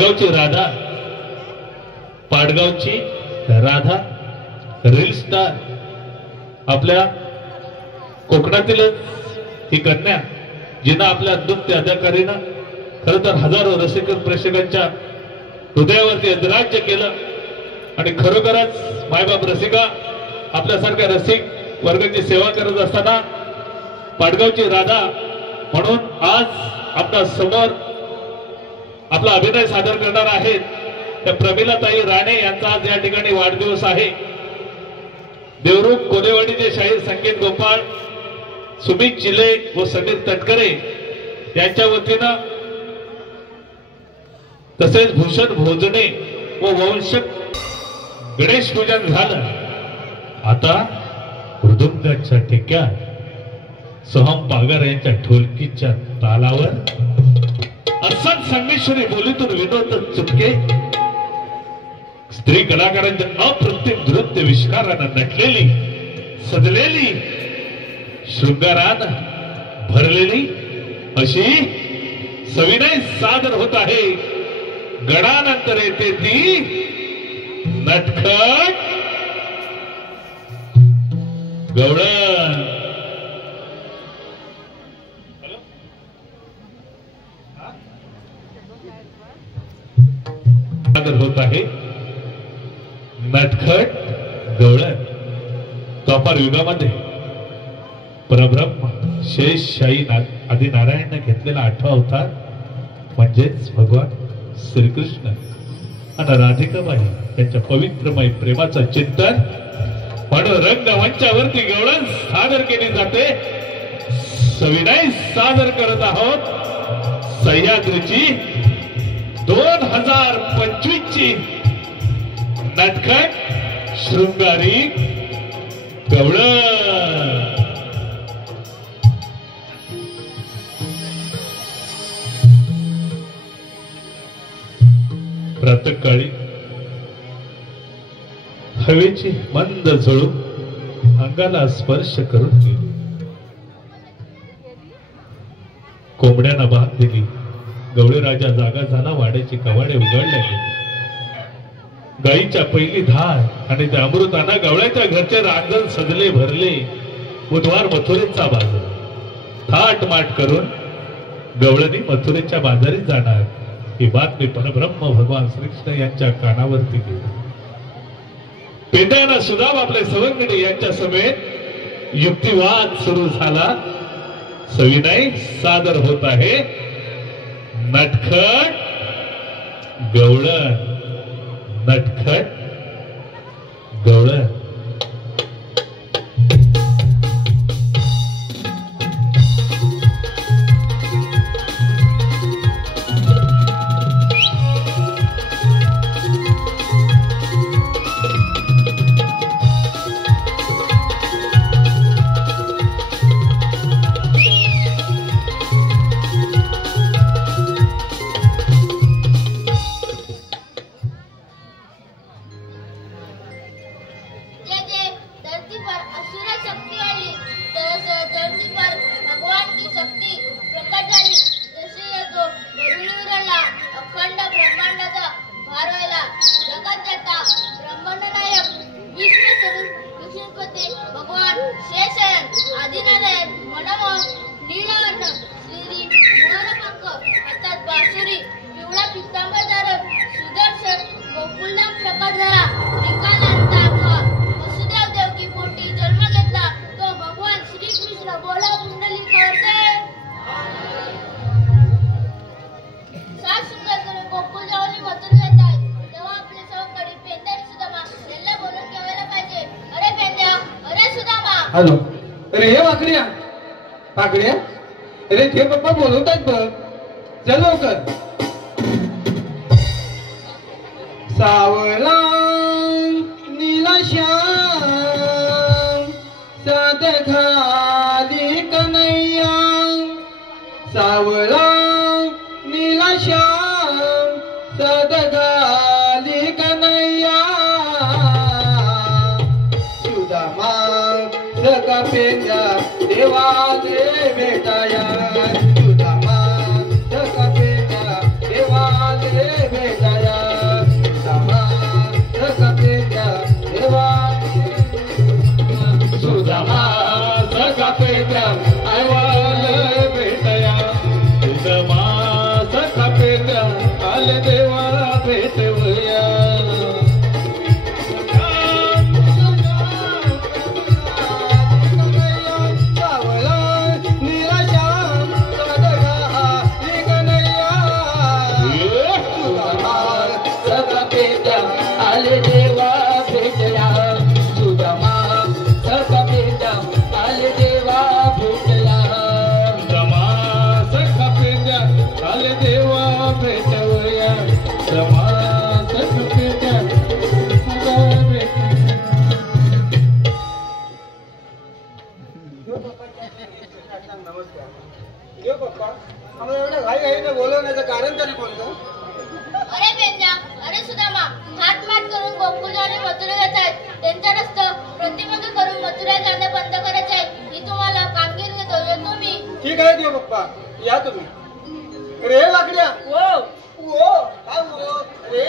पाडगावची Radha, पाडगावची Radha reel star, आपल्या कोकणातीलच ही कन्या जिनं आपल्या नृत्य अदाकारीनं खरं तर हजारो रसिक प्रेक्षकांच्या हृदयावरती अधिराज्य केलं आणि खरोखरच मायबाप रसिका आपल्यासारख्या रसिक वर्गाची सेवा करत असताना पाडगावची राधा म्हणून आज आपल्या समोर आपला अभिनय सादर करणार आहेत त्या प्रमिलाताई राणे यांचा आज या ठिकाणी वाढदिवस आहे। देवरूख कोलेवाडीचे शाहीर संकेत गोपाळ, सुमित चिले व समीर तटकरे यांच्या वतीनं तसेच भूषण भोजने व वंशक गणेश पूजन झालं। आता मृदुंगाच्या ठेक्यात सोहम पागार यांच्या ढोलकीच्या तालावर असत संगमेश्वरी बोलीतून विनोद चुटके स्त्री कलाकारांच्या अप्रतिम नृत्य विष्कारानं नटलेली सजलेली शृंगारानं भरलेली अशी सविनय सादर होत आहे। गडानंतर येते ती नटखट गवळण। सादर होत आहे नटखट गवळण। द्वापार युगामध्ये परब्रह्म शेष शाही आदि नारायणने घेतलेला 8वा अवतार म्हणजेच भगवान श्रीकृष्ण आणि राधिकाबाई यांच्या पवित्रमय प्रेमाचं चिंतन म्हणून रंगमंचावरती गवळण सादर केली जाते। सविनय सादर करत आहोत सह्याद्रीची 2025 ची नटखट शृंगारी गवळण। प्रातःकाळी हवेची मंद झुळू अंगाला स्पर्श करून गेली। कोंबड्यांना भात दिली, गवळी राजा जागा झाला, वाड्याची कवाडे उघडल्या गेली। गाईच्या पहिली धार आणि त्या अमृताना गवळ्याच्या घरचे रांगण सजले भरले। बुधवार मथुरेचा बाजार थाटमाट करून गवळणी मथुरेच्या बाजारीत जाणार ही बातमी परब्रह्म भगवान श्रीकृष्ण यांच्या कानावरती गेली। पेंड्याना सुदाम आपले सवंगडी यांच्या समेत युक्तिवाद सुरू झाला। सविनय सादर होत आहे नटखट गवळण, नटखट गवळण। हॅलो, अरे हे वाकड्या पाकड्या, अरे ते पप्पा बोलवतात बघ, चल लवकर। सावळा नीला श्याम साद खाली कन्हैया, सावळा नीला श्याम साद खाली कन्हैया, सुदामा जगा पेंजा देवा दे बेटाया, सुदामा जगा पेंजा देवा दे बेटाया। आले देवा भेटवया आले देवा भेटला सुदामा सखा भेटला आले देवा भेटला सुदामा सखा भेटला आले देवा भेटवया सुदामा सखा भेटला नमस्कार यो पप्पा आम्हाला एवढ्या घाईघाईने बोलवण्याचं कारण तरी कोणतं? अरे बेंजा, अरे सुदामा, हात मात करून गोकुळ आणि मथुरा जात आहेत. त्यांचा रस्ता प्रतिबंध करून मथुरा जाणे बंद करायचे आहे. ही तुम्हाला कामगिरी देतो. येतो मी. ठीक आहे देव पप्पा, या तुम्ही. रे लाकड्या ओ काय बोलतो रे?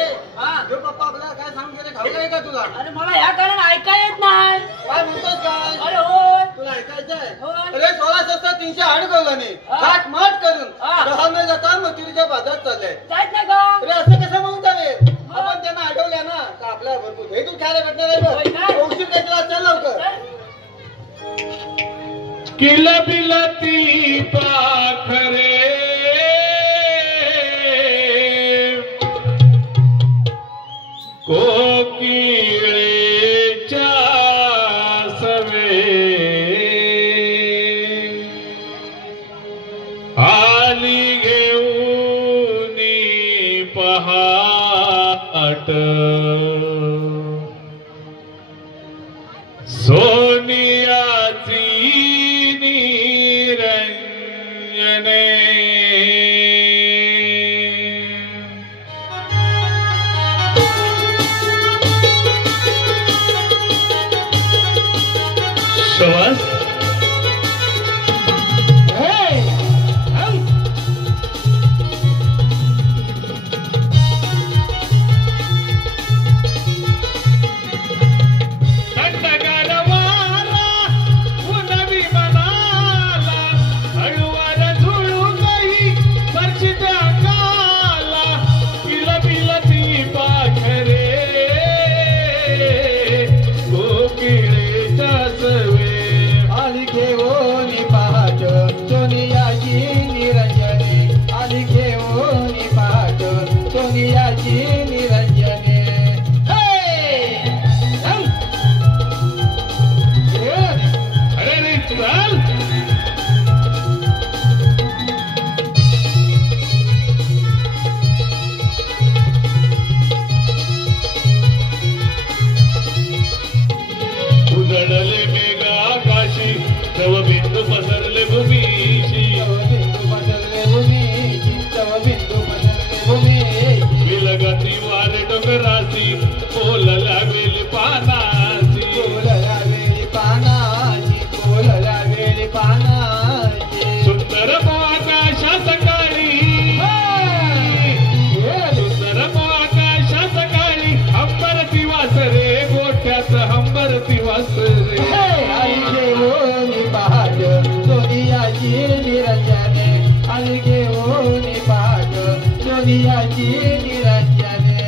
देव पप्पा आपल्याला काय सांगून गेले ठाऊक आहे का तुला? अरे मला ह्या कारण ऐका येत नाही. काय म्हणतोस काय? अरे होय तुला ऐकायचं आहे? होय. अरे 16,308 कौलाने हात मात करून दहाने जाता मथुरीच्या बाजारात चालले. जायच नाही का? अरे असं कसं म्हणून चालेल? आपण त्यांना अडवल्या ना का आपल्याला भरपूर हे तू खायला भेटणार आहे बघ. औषध घ्यायला चल लवकर. किला बिलती पाखरे कोकिळेच्या सवे आली घेऊन पहाट सोनियाची निरंजने शवास उजळले मेघा आकाशी तव बिंदू पसरले भूमीशी विलगती वारे डोंगरासी बोलला वेली पानासी सुंदर आकाशा सकाळी सुंदर आकाशा सकाळी हंबरती वास रे गोठ्यात हंबरती वास रे निरंजने आली घेऊन पहाट सोनियाची निरंजने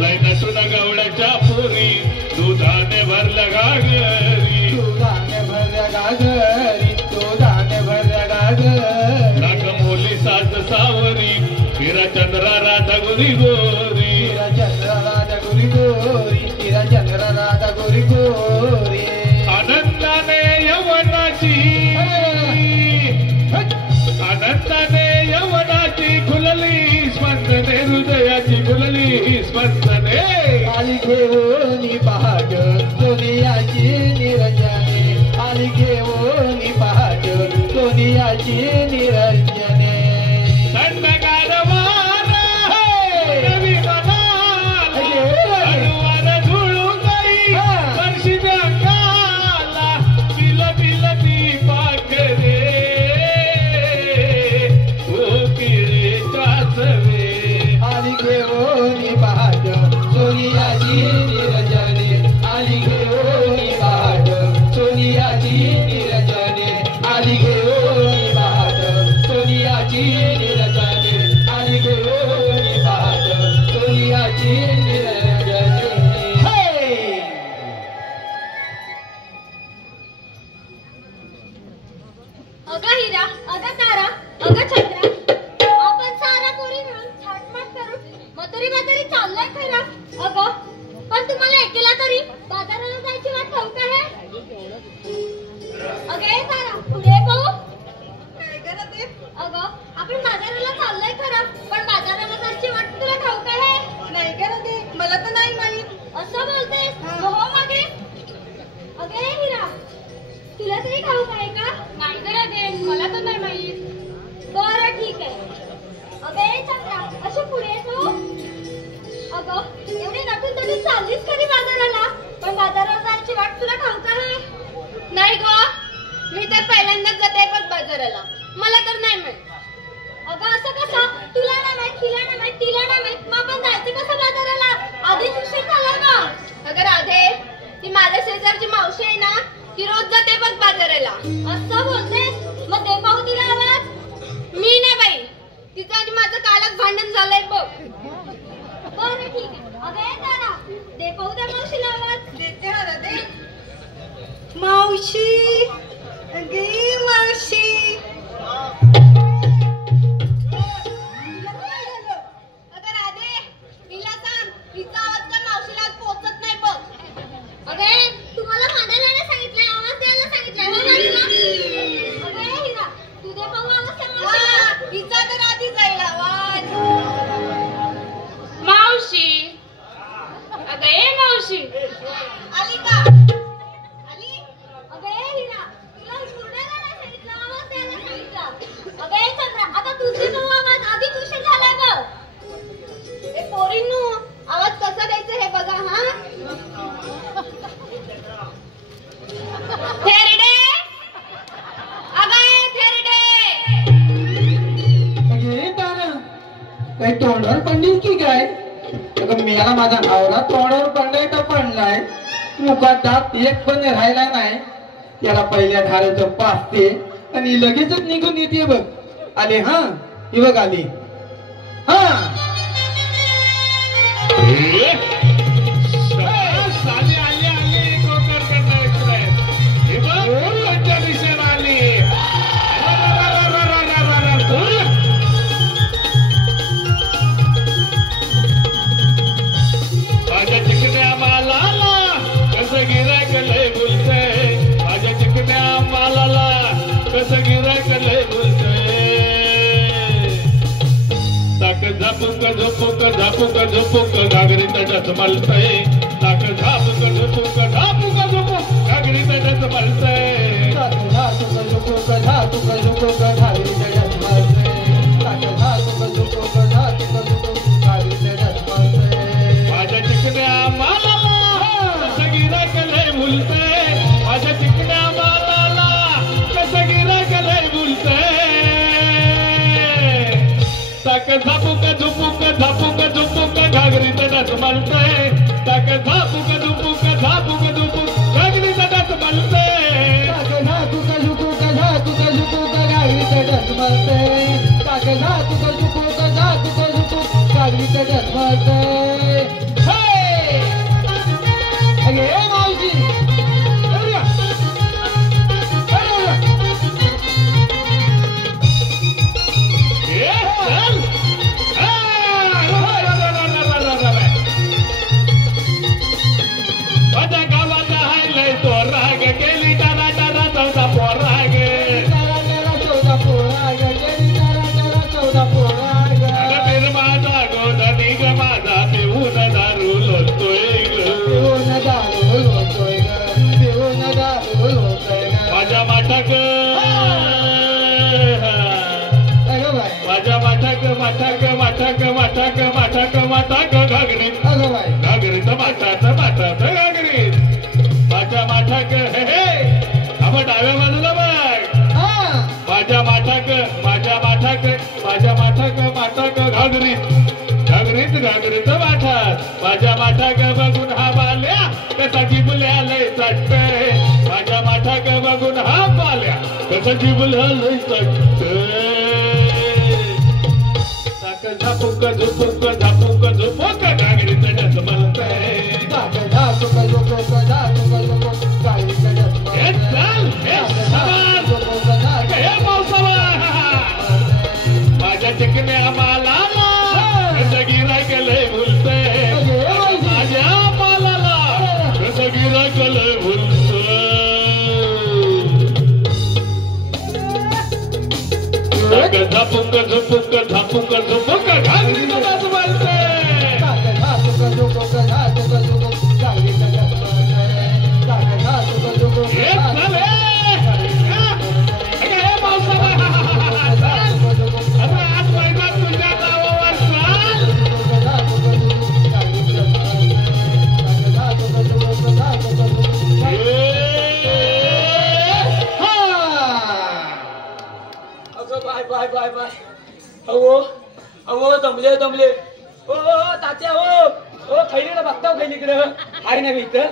लाईनातून गवळ्याच्या पोरी दुधाने भरल्या गागरी नागमोली सात सावरी वीरचंद्रा राधा गुरी गोरी आनंदाने यवनाची खुलली स्पंदने हृदयाची खुलली स्पंदने आली घेऊन पहाट सोनियाची निरंजने आली घेऊन पहाट सोनियाची निरंजने थंडगार वारा रवी मनाला झुळून जाई वर्षी अंगाला बिल बिल ती पाखरे सोनियाची निरंजने आली घेऊन पहाट सोनियाची निरंजने. अगं हिरा, अगं तारा, अगं चंद्रा, आपण सारा पोरी मिळून छाटमाट करून मथुरी चाललाय खरा. अगं पण तुम्हाला एकेला तरी बाजाराला जायची वाट ठाऊक आहे? अगं ए तारा, पुढे पाहू. अगं आपण बाजाराला चाललोय खरं, पण बाजाराला जायची वाट तुला ठाऊक आहे? नाही का ते मला तर नाही माहित. असं बोलतेस? हो मागे. अगं ए हिरा, तुला तरी ठाऊक आहे का? नाही तर अगे, मला तर नाही माहित. बरं ठीक आहे. अगं ए चंद्रा, अशी पुढे तू. अगं एवढी नटून तटून चाललीस कधी बाजाराला, पण बाजाराला जायची वाट तुला ठाऊक आहे? नाही ग, मी तर पहिल्यांदाच जाते बघ बाजाराला, मला तर नाही माहित. अगं असं कसं? तुला नाही माहित, हिला नाही माहित, तिला नाही माहित, मग आपण जायचं कसं बाजाराला? आधीच उशीर झाला ना. अगं राधे, ती माझ्या शेजारची मावशी आहे ना, ती रोज जाते बघ बाजाराला. असं बोलतेस? मग दे पाहू तिला आवाज. मी नाही बाई, तिचं आणि माझं कालच भांडण झालंय बघ. बरं ठीक आहे. अगं ये तारा, दे पाहू त्या मावशीला आवाज. देते ना राधे. मावशी, अगे मावशी. अगं राधे, तिला सांग, तिचा आवाज त्या मावशीला आज पोहोचत नाही बघ. अगे तुम्हाला मानायला नाही सांगितलंय, आवाज द्यायला सांगितलंय. हो माहिती. अगे हिरा, तू दे पाहू आवाज त्या मावशीला. तिचा तर आधी जाईल आवाज. मावशी, अगं ए मावशी, आली का? आली. अगं ए हिरा, तुला बोलायला नाही सांगितलं, आवाज द्यायला सांगितलं. अगं ए चंद्रा, आता तुझी तो आवाज आधी उशीर झालाय बघ. ए पोरींनो, आवाज कसा द्यायचा हे बघा. हा थेरडे, अगं ए थेरडे. अगे तारा, काही तोंडावर पडलीस की काय? अगं मेला माझा नवरा तोंडावर पडलाय का पडलाय? मुखात दात एक पण राहिला नाही. त्याला पहिल्या धारेचं पाचते आणि लगेचच निघून येते बघ. आले हा, ही बघ आली. हा साली आली आली कोकर करणार एक्सप्रेस. हे बघ कोकणच्या दिशेने आली. माझ्या चिकन्या मालाला कसं गिरायक लय बोलतंय. माझ्या चिकन्या मालाला कसं गिरायक लय बोलतंय. ताक झापूक झोपूक झापूक झोपूक घागरीत डस मलतय. ताक झापूक झोपूक झापूक झोपूक घागरीत डस मलतय. माझ्या चिकन्या मालाला कसं गिरायक लय बोलतंय. माझ्या चिकन्या मालाला कसं गिरायक लय बोलतंय. ताक झापूक झोपूक झापूक झोपूक घागरीत डस मलतय. ताक झापूक झोपूक झापूक झोपूक घागरीत डस मलतय. अगे मावशी, माझ्या गावात हाय लय तो राग गेली टारा टारा चौदा पोराग. अगं माझा गोधनी ग माझा पिऊन दारू लोटतोय ग. माझ्या माठाक माझ्या माठाक माठाक माठाक माठाक माठाक माठाक घागरीत घागरीत माठात माठात घागरीत. माझ्या माठाक हे हे आपण डाव्या बाजूला बघ. माझ्या माठाक माझ्या माठाक माझ्या माठाक माठाक घागरीत घागरीत घागरीत माठात. माझ्या माठाक बघून हा बाल्या कसा जिबल्या लय चटतय. माझ्या माठाक बघून हा बाल्या कसा जिबल्या लय चटतय. झापूक झुपूक झापूक झुपूक घागरीचं डचमलतंय. हे चाल हे सवाल हे मौसमा माझ्या चिकन्या मालाला कसं गिरायक लय भुलतंय. माझ्या मालाला कसं गिरायक लय भुलतंय. झापूक झुपूक झापूक झुपूक घागरीचं डचमलतंय. हे चाल हे मौसमा आता आज महिना तुझ्या नावावर चाल. अगं बाय बाय बाय बाय. अहो अहो दमले दमले. ओ तात्या हो खैलीकडे बघता खैलीकडं हाय ना मी इथं.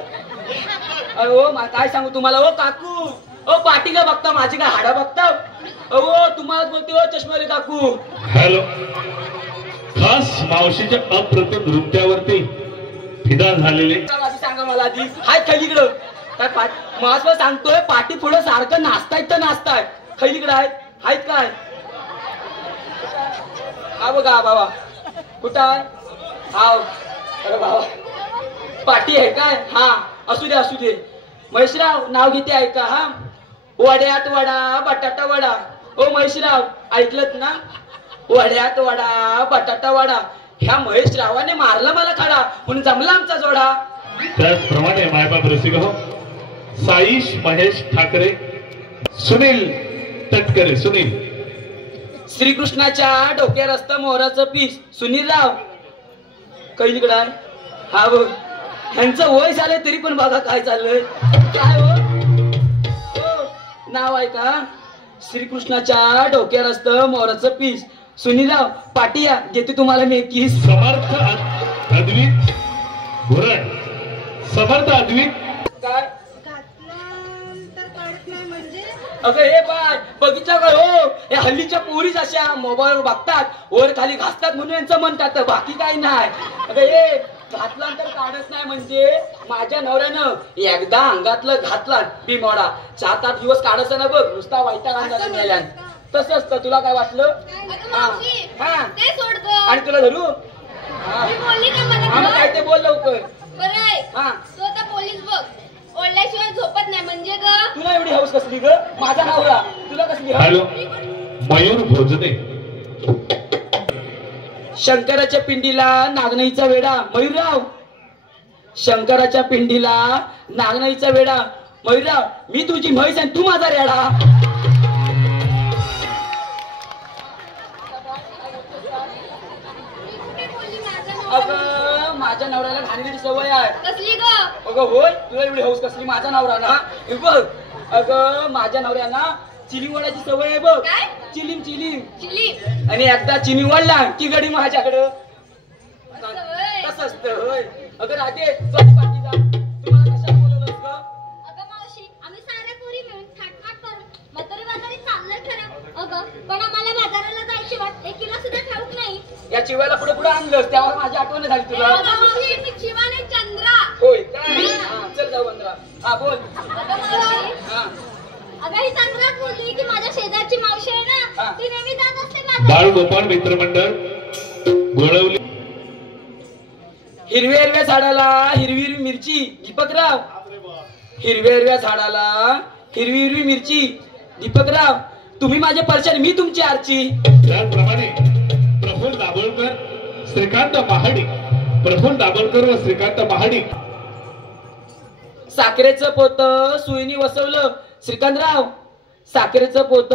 अहो काय सांगू तुम्हाला ओ काकू. ओ पाटीला बघता माझी काय हाडा बघता. अहो तुम्हाला बोलते हो चष्माले काकू. हॅलो. खास मावशीच्या अप्रतिम नृत्यावरती फिदा झालेले आधी सांगा मला आधी हाय खैलीकडं काय महत्व सांगतोय. पाठी पुढं सारखं नाचतायत तर नाचतायत. खैलीकडं आहेत काय. हा बघा बाबा कुठं आहे. हाव अरे बाबा पाठी आहे काय. हा असू दे महेशराव नाव घेते ऐका. हा वड्यात वडा बटाटा वडा. ओ महेशराव ऐकलत ना. वड्यात वडा बटाटा वडा. ह्या महेशरावाने मारला मला खडा म्हणून जमला आमचा जोडा. त्याचप्रमाणे मायबाप रसिक हो साईश महेश ठाकरे सुनील तटकरे. सुनील श्रीकृष्णाच्या डोक्यावर असतं मोहराचं पीस. सुनीलराव कैलीकडे आहे. हा बघ ह्यांचं वय झालंय तरी पण बघा काय चाललंय. काय हो नाव आहे का. श्रीकृष्णाच्या डोक्यावर असतं मोहराचं पीस. सुनीलराव पाटिया देते तुम्हाला मी किस. समर्थ अद्वित घुरड. समर्थ अद्वित काय अगं हे बाय बघितलं का हो. हे हल्लीच्या पोरीच अशा मोबाईलवर बघतात वर खाली घासतात म्हणून यांचं म्हणतात. बाकी काही नाही. अगं हे घातल्यानंतर काढत नाही म्हणजे माझ्या नवऱ्यानं एकदा अंगातलं घातला बिमोडा 7-8 दिवस काढायचं ना बघ. नुसता वैताग अंगाला मिळाल्या. तसं असतं. तुला काय वाटलं. आणि तुला धरू काय ते बोल लवकर. हा ओढल्याशिवाय झोपत नाही म्हणजे ग. तुला एवढी हौस कसली ग. माझा नवरा तुला कसली. हॅलो. मयूर भोजने. शंकराच्या पिंडीला नागनाईचा वेडा. मयूरराव शंकराच्या पिंडीला नागनाईचा वेडा. मयूरराव मी तुझी म्हैस आणि तू माझा रेडा. अगं माझ्या नवऱ्याला घाणेरडी सवय आहे. कसली ग. अगं होय तुला एवढी हौस कसली. माझा नवरा ना हे बघ. अगं माझ्या नवऱ्याला चिली वडाची सवय आहे बघ. काय चिलीम चिलीम चिली. आणि एकदा चिनी वडला की गडी माझ्याकडं. कसं असतं होय. अगं राधे पाठी जा. तुम्हाला कशाला बोलवलं ग. अगं मावशी आम्ही साऱ्या पोरी मिळून थाटमाट करून म्हातारी बाजारी चाललंय खरं. अगं पण आम्हाला बाजाराला जायची वाट 1 किलो सुद्धा ठाऊक नाही. या चिवायला पुढे पुढे आणलंस त्यावर माझी आठवण झाली तुला. मावशी मी शिवाने चंद्रा. होय काय. चल जाऊ वंदरा. हा बोल. अगं मावशी अगं ही चंद्राच बोलली की माझ्या शेजारची मावशी आहे ना ती नेहमी जात असते बाजारात. बाळगोपाळ मित्रमंडळ गोळवली. हिरव्या हिरव्या झाडाला हिरवी हिरवी मिरची. दीपकराव हिरव्या हिरव्या झाडाला हिरवी हिरवी मिरची. दीपकराव तुम्ही माझे परशान मी तुमची आरची. त्याचप्रमाणे प्रफुल्ल दाभोळकर श्रीकांत महाडिक. प्रफुल्ल दाभोळकर व श्रीकांत महाडिक. साखरेचं पोत सुईनी वसवलं. श्रीकांतराव साखरेचं पोत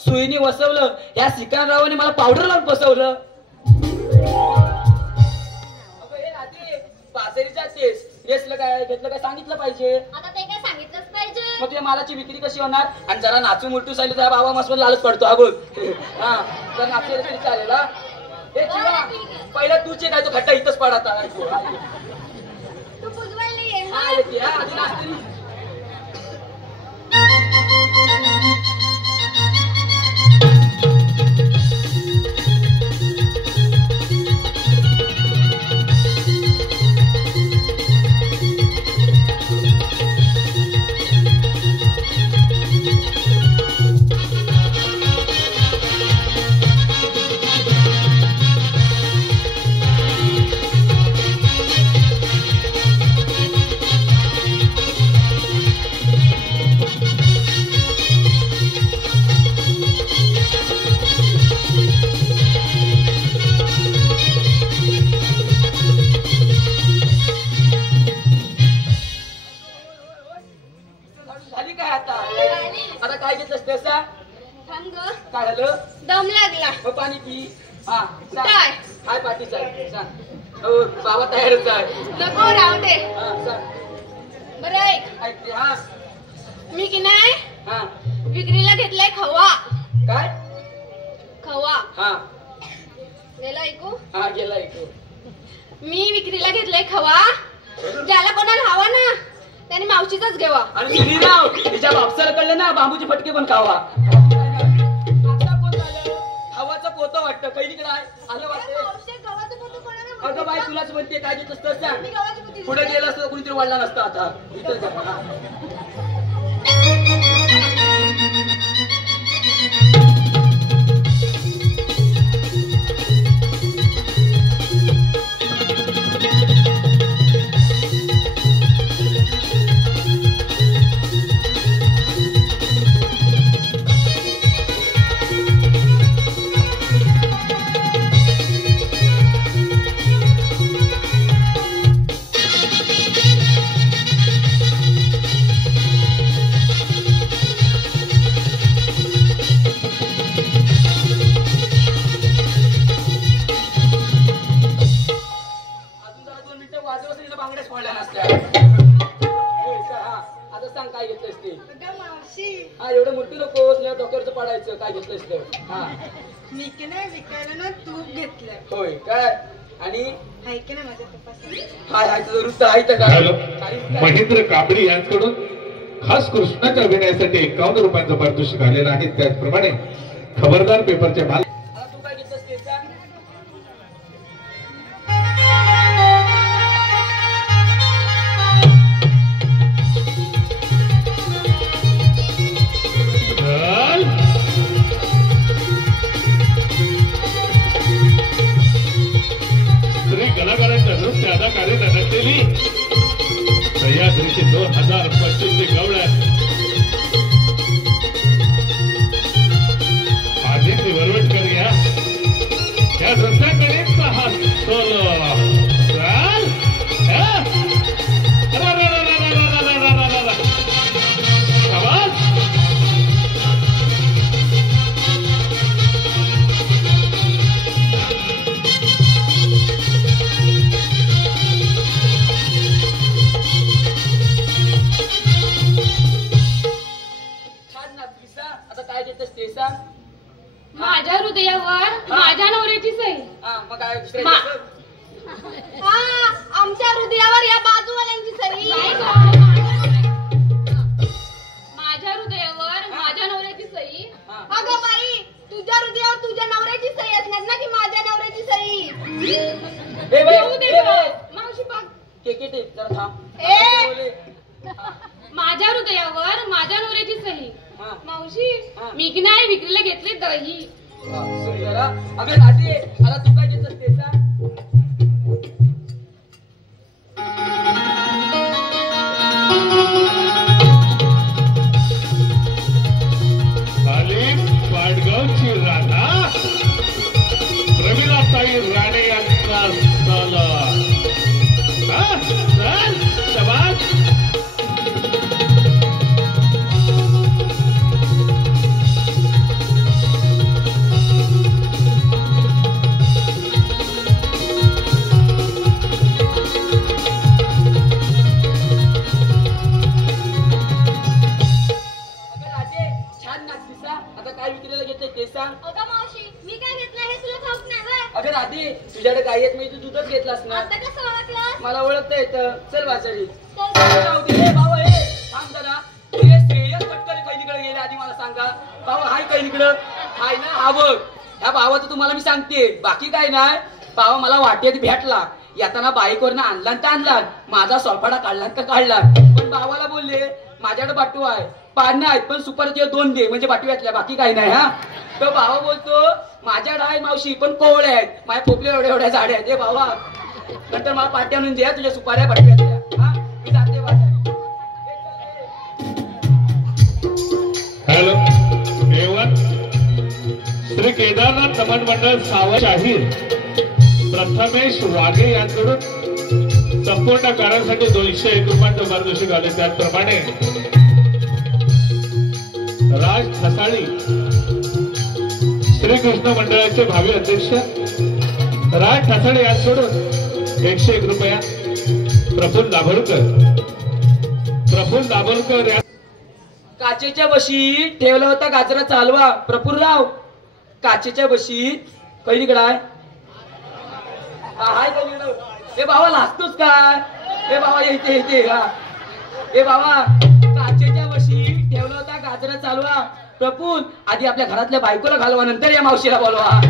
सुईनी वसवलं. या श्रीकांतरावाने मला पावडर लावून फसवलं. बाजारीच्या तेच घेतलं काय सांगितलं पाहिजे. आता ते काय सांगितलंच पाहिजे. मग तुझ्या मालाची विक्री कशी होणार. आणि जरा नाचू मुलटू चालली तर बाबा मस्त लालच पडतो. हा बोल. हा जर नाचू तरी चालेल. हा हे किंवा पहिला तूचे काय तो खड्डा इथंच पडता. तू बुजवायला ये. हा येते. हा अजून असते. पाणी पी. हा काय? काय पाठी सांग. हो बाबा तयारच आहे. नको राहू दे. हा सांग. बरं ऐक. ऐकते. हा मी की नाही हा विक्रीला घेतलाय खवा. काय? खवा. हा गेला ऐकू. हा गेला ऐकू. मी विक्रीला घेतलाय खवा. ज्याला कोणाला हवा ना त्याने मावशीचाच घेवा. आणि श्रीराव तिच्या बापसाला कळलं ना बांबूची फटके पण खावा. आता कोण झालं? हवाचं पोतं वाटतं. कैलीकडे आलं वाटतं. अगं बाई तुलाच म्हणते काय देत असतं सांग. पुढे गेलं असतं कुणीतरी वाढला नसतं. आता इथं जा. काय घेतलंस तर? हा मी की नाही विकायला ना तूप घेतलंय. होय काय? आणि हाय की नाही माझ्या तपास. हाय हाय तुझं वृत्त आहे तर हॅलो, काय? महेंद्र कांबळी यांच्याकडून खास कृष्णाच्या अभिनयासाठी 51 रुपयांचं पारितोषिक आलेलं आहे. त्याचप्रमाणे खबरदार पेपरचे माल. आता तू काय घेतलंस ते सांग. कलाकारांच्या नृत्य अदाकारीने नटलेली सह्याद्रीची 2025 गवळण आदित्य वरवटकर या नृत्याकडे हा सोलो चाल. माझ्या हृदयावर माझ्या नवऱ्याची सही. मग काय दुसरे आमच्या हृदयावर या बाजूवाल्यांची सही. माझ्या हृदयावर माझ्या नवऱ्याची सही. अगं बाई तुझ्या हृदयावर तुझ्या नवऱ्याची सही असणार ना की माझ्या नवऱ्याची सही. मावशी बघ जरा थांब. माझ्या हृदयावर माझ्या नवऱ्याची सही. मावशी मी की नाही विक्रीला घेतले दही. अगं राजे आता तू काय घेतलंस ते सांग. आली पाडगावची राधा प्रमिलाताई राणे यांचा शाबास. तुझ्याकडे गाय येत म्हणजे तू दूधच घेतलास ना. मला ओळखता येतं. चल वाचाडी भाऊ हे थांब जरा. श्रेयस पटकन कैलीकडे गेले आधी मला सांगा. भाऊ हाय कैलीकडं हाय ना. हा बघ ह्या भावाचं तुम्हाला मी सांगते बाकी काय नाही. भावा मला वाटेत भेटला येताना बाईकवरनं आणला तर आणला. माझा सोपाडा काढला का काढला. पण भावाला बोलले माझ्याकडे बाटू आहे पान आहेत पण सुपारीचे 2 दे म्हणजे बाटू घातल्या बाकी काही नाही. हा तर भावा बोलतो माझ्याकडे आहे मावशी पण कोवळे आहेत. माझ्या पोपले एवढ्या एवढ्या झाडे आहेत. हे भावा नंतर मला पाट्या आणून द्या तुझ्या सुपाऱ्या बाटू घातल्या. हा मी जाते. हॅलो एवन श्री केदारनाथ दमन मंडळ सावंत शाहीर प्रथमेश वाघे यांकडून संपूर्ण कार्यासाठी 201 रुपयांचं पारितोषिक आले. त्याचप्रमाणे राज ठसाळी श्रीकृष्ण मंडळाचे भावी अध्यक्ष राज ठासाडे यात सोडून 101 रुपया प्रफुल्ल दाभोलकर या काचेच्या बशीत ठेवला होता गाजरा चालवा. प्रफुल्लराव काचेच्या बशीत कैलीकडे आहे. हाय कैलीकडे. ए बाबा लाजतोस काय? ए बाबा इथे इथे हा. ए बाबा काचेच्या बशीत ठेवला होता गाजरा चालवा. प्रफुल्ल आधी आपल्या घरातल्या बायकोला घालवा, नंतर या मावशीला बोलवा.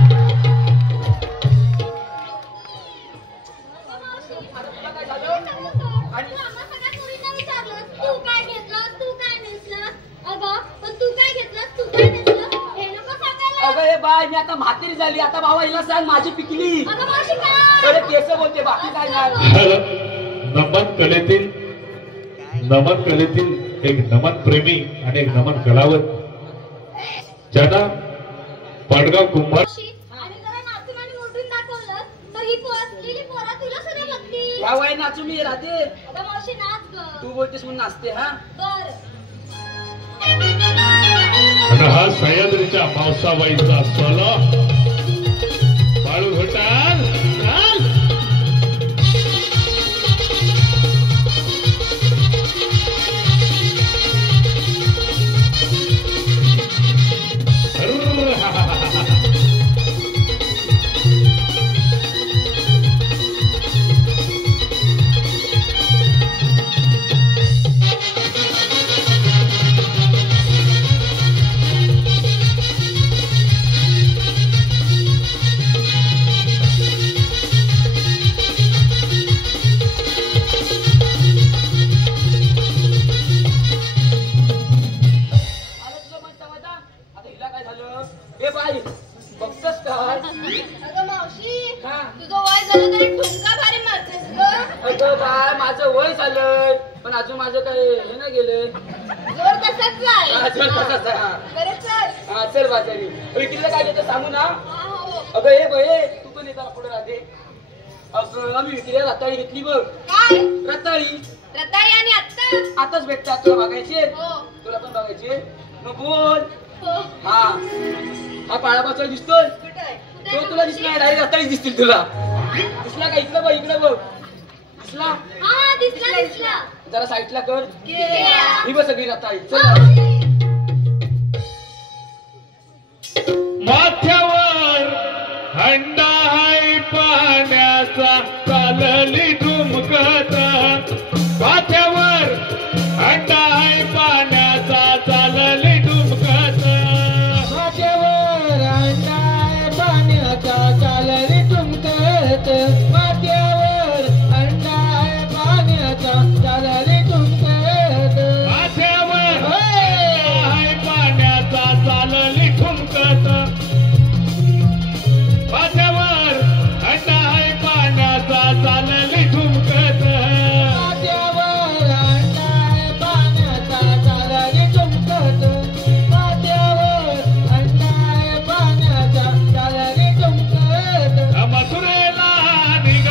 बाय मी आता म्हातारी झाली. आता बाबा हिला सांग माझी पिकली. अरे केस बोलते बाकी काय नाही. नमन कलेतील एक नमन प्रेमी आणि एक नमन कलावत ज्यांना पाडगाव कुंभार या वय नाचू मी राधे. तू बोलतेस म्हणून नाचते. हा आणि हा सह्याद्रीच्या पावसाबाईचा सोलो बाळू घोटाल. माझं वय झालंय पण अजून माझं काही हे नाही गेलं. चल बाजारी विक्रीला काय देतं सांगू ना. अगं हे बये तू पण येताना पुढे राहते. अगं आम्ही विक्रीला रताळी घेतली बघ. रताळी आणि आताच भेटतात. तुला बघायचे? तुला पण बघायचे मग बोल. हा हा पाळा पाचोळा दिसतोय. तो तुला दिसणार डायरेक्ट रताळी दिसतील तुला. दिसला का? इकडं बघ इकडं बघ. दिसला? दिसला. जरा साईडला कर. ही बघ सगळी रताळी. चल माथ्यावर हंडा हाय पाण्याचा चालली ठुमकत. माथ्यावर हंडा हाय पाण्याचा चालली ठुमकत. माथ्यावर हंडा हाय पाण्याचा चालली ठुमकत. माथ्यावर हंडा हाय पाण्याचा चालली ठुमकत. माथ्यावर हाय पाण्याचा चालली ठुमकत. माथ्यावर हंडा हाय पाण्याचा चालली ठुमकत. माथ्यावर हंडा हाय पाण्याचा चालली ठुमकत. माथ्यावर हंडा हाय पाण्याचा चालली ठुमकत. मथुरेला निघाला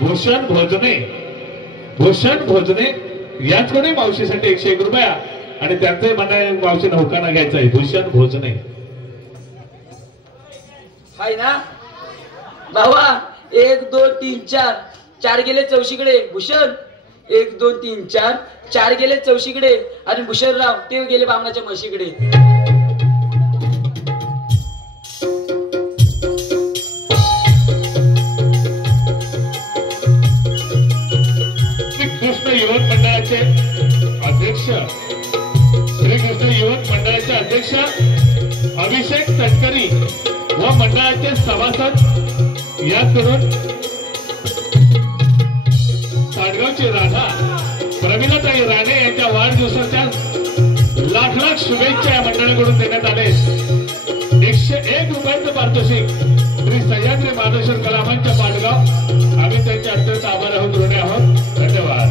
भूषण भोजने, भूषण भोजने याच कोणी मावशीसाठी 101 रुपया आणि त्यांचे म्हणणे मावशी नौकाना घ्यायचा आहे. भूषण भोजने हाय ना भावा. 1 2 3 4 4 गेले चौशीकडे. भूषण 1 2 3 4 4 गेले चौशीकडे आणि भूषणराव ते गेले बामणाच्या म्हशीकडे. श्रीकृष्ण युवक मंडळाचे अध्यक्ष, श्रीकृष्ण युवक मंडळाचे अध्यक्ष अभिषेक तटकरी व मंडळाचे सभासद याकडून साडगावची राधा प्रमिलाताई राणे यांच्या वाढदिवसाच्या लाख लाख शुभेच्छा या मंडळाकडून देण्यात आले. 101 रुपयांचं पारितोषिक श्री सह्याद्री माधवेश्वर कलामांच्या पाडगाव. आम्ही त्यांचे अत्यंत आभार आहोत, ऋणी आहोत. धन्यवाद.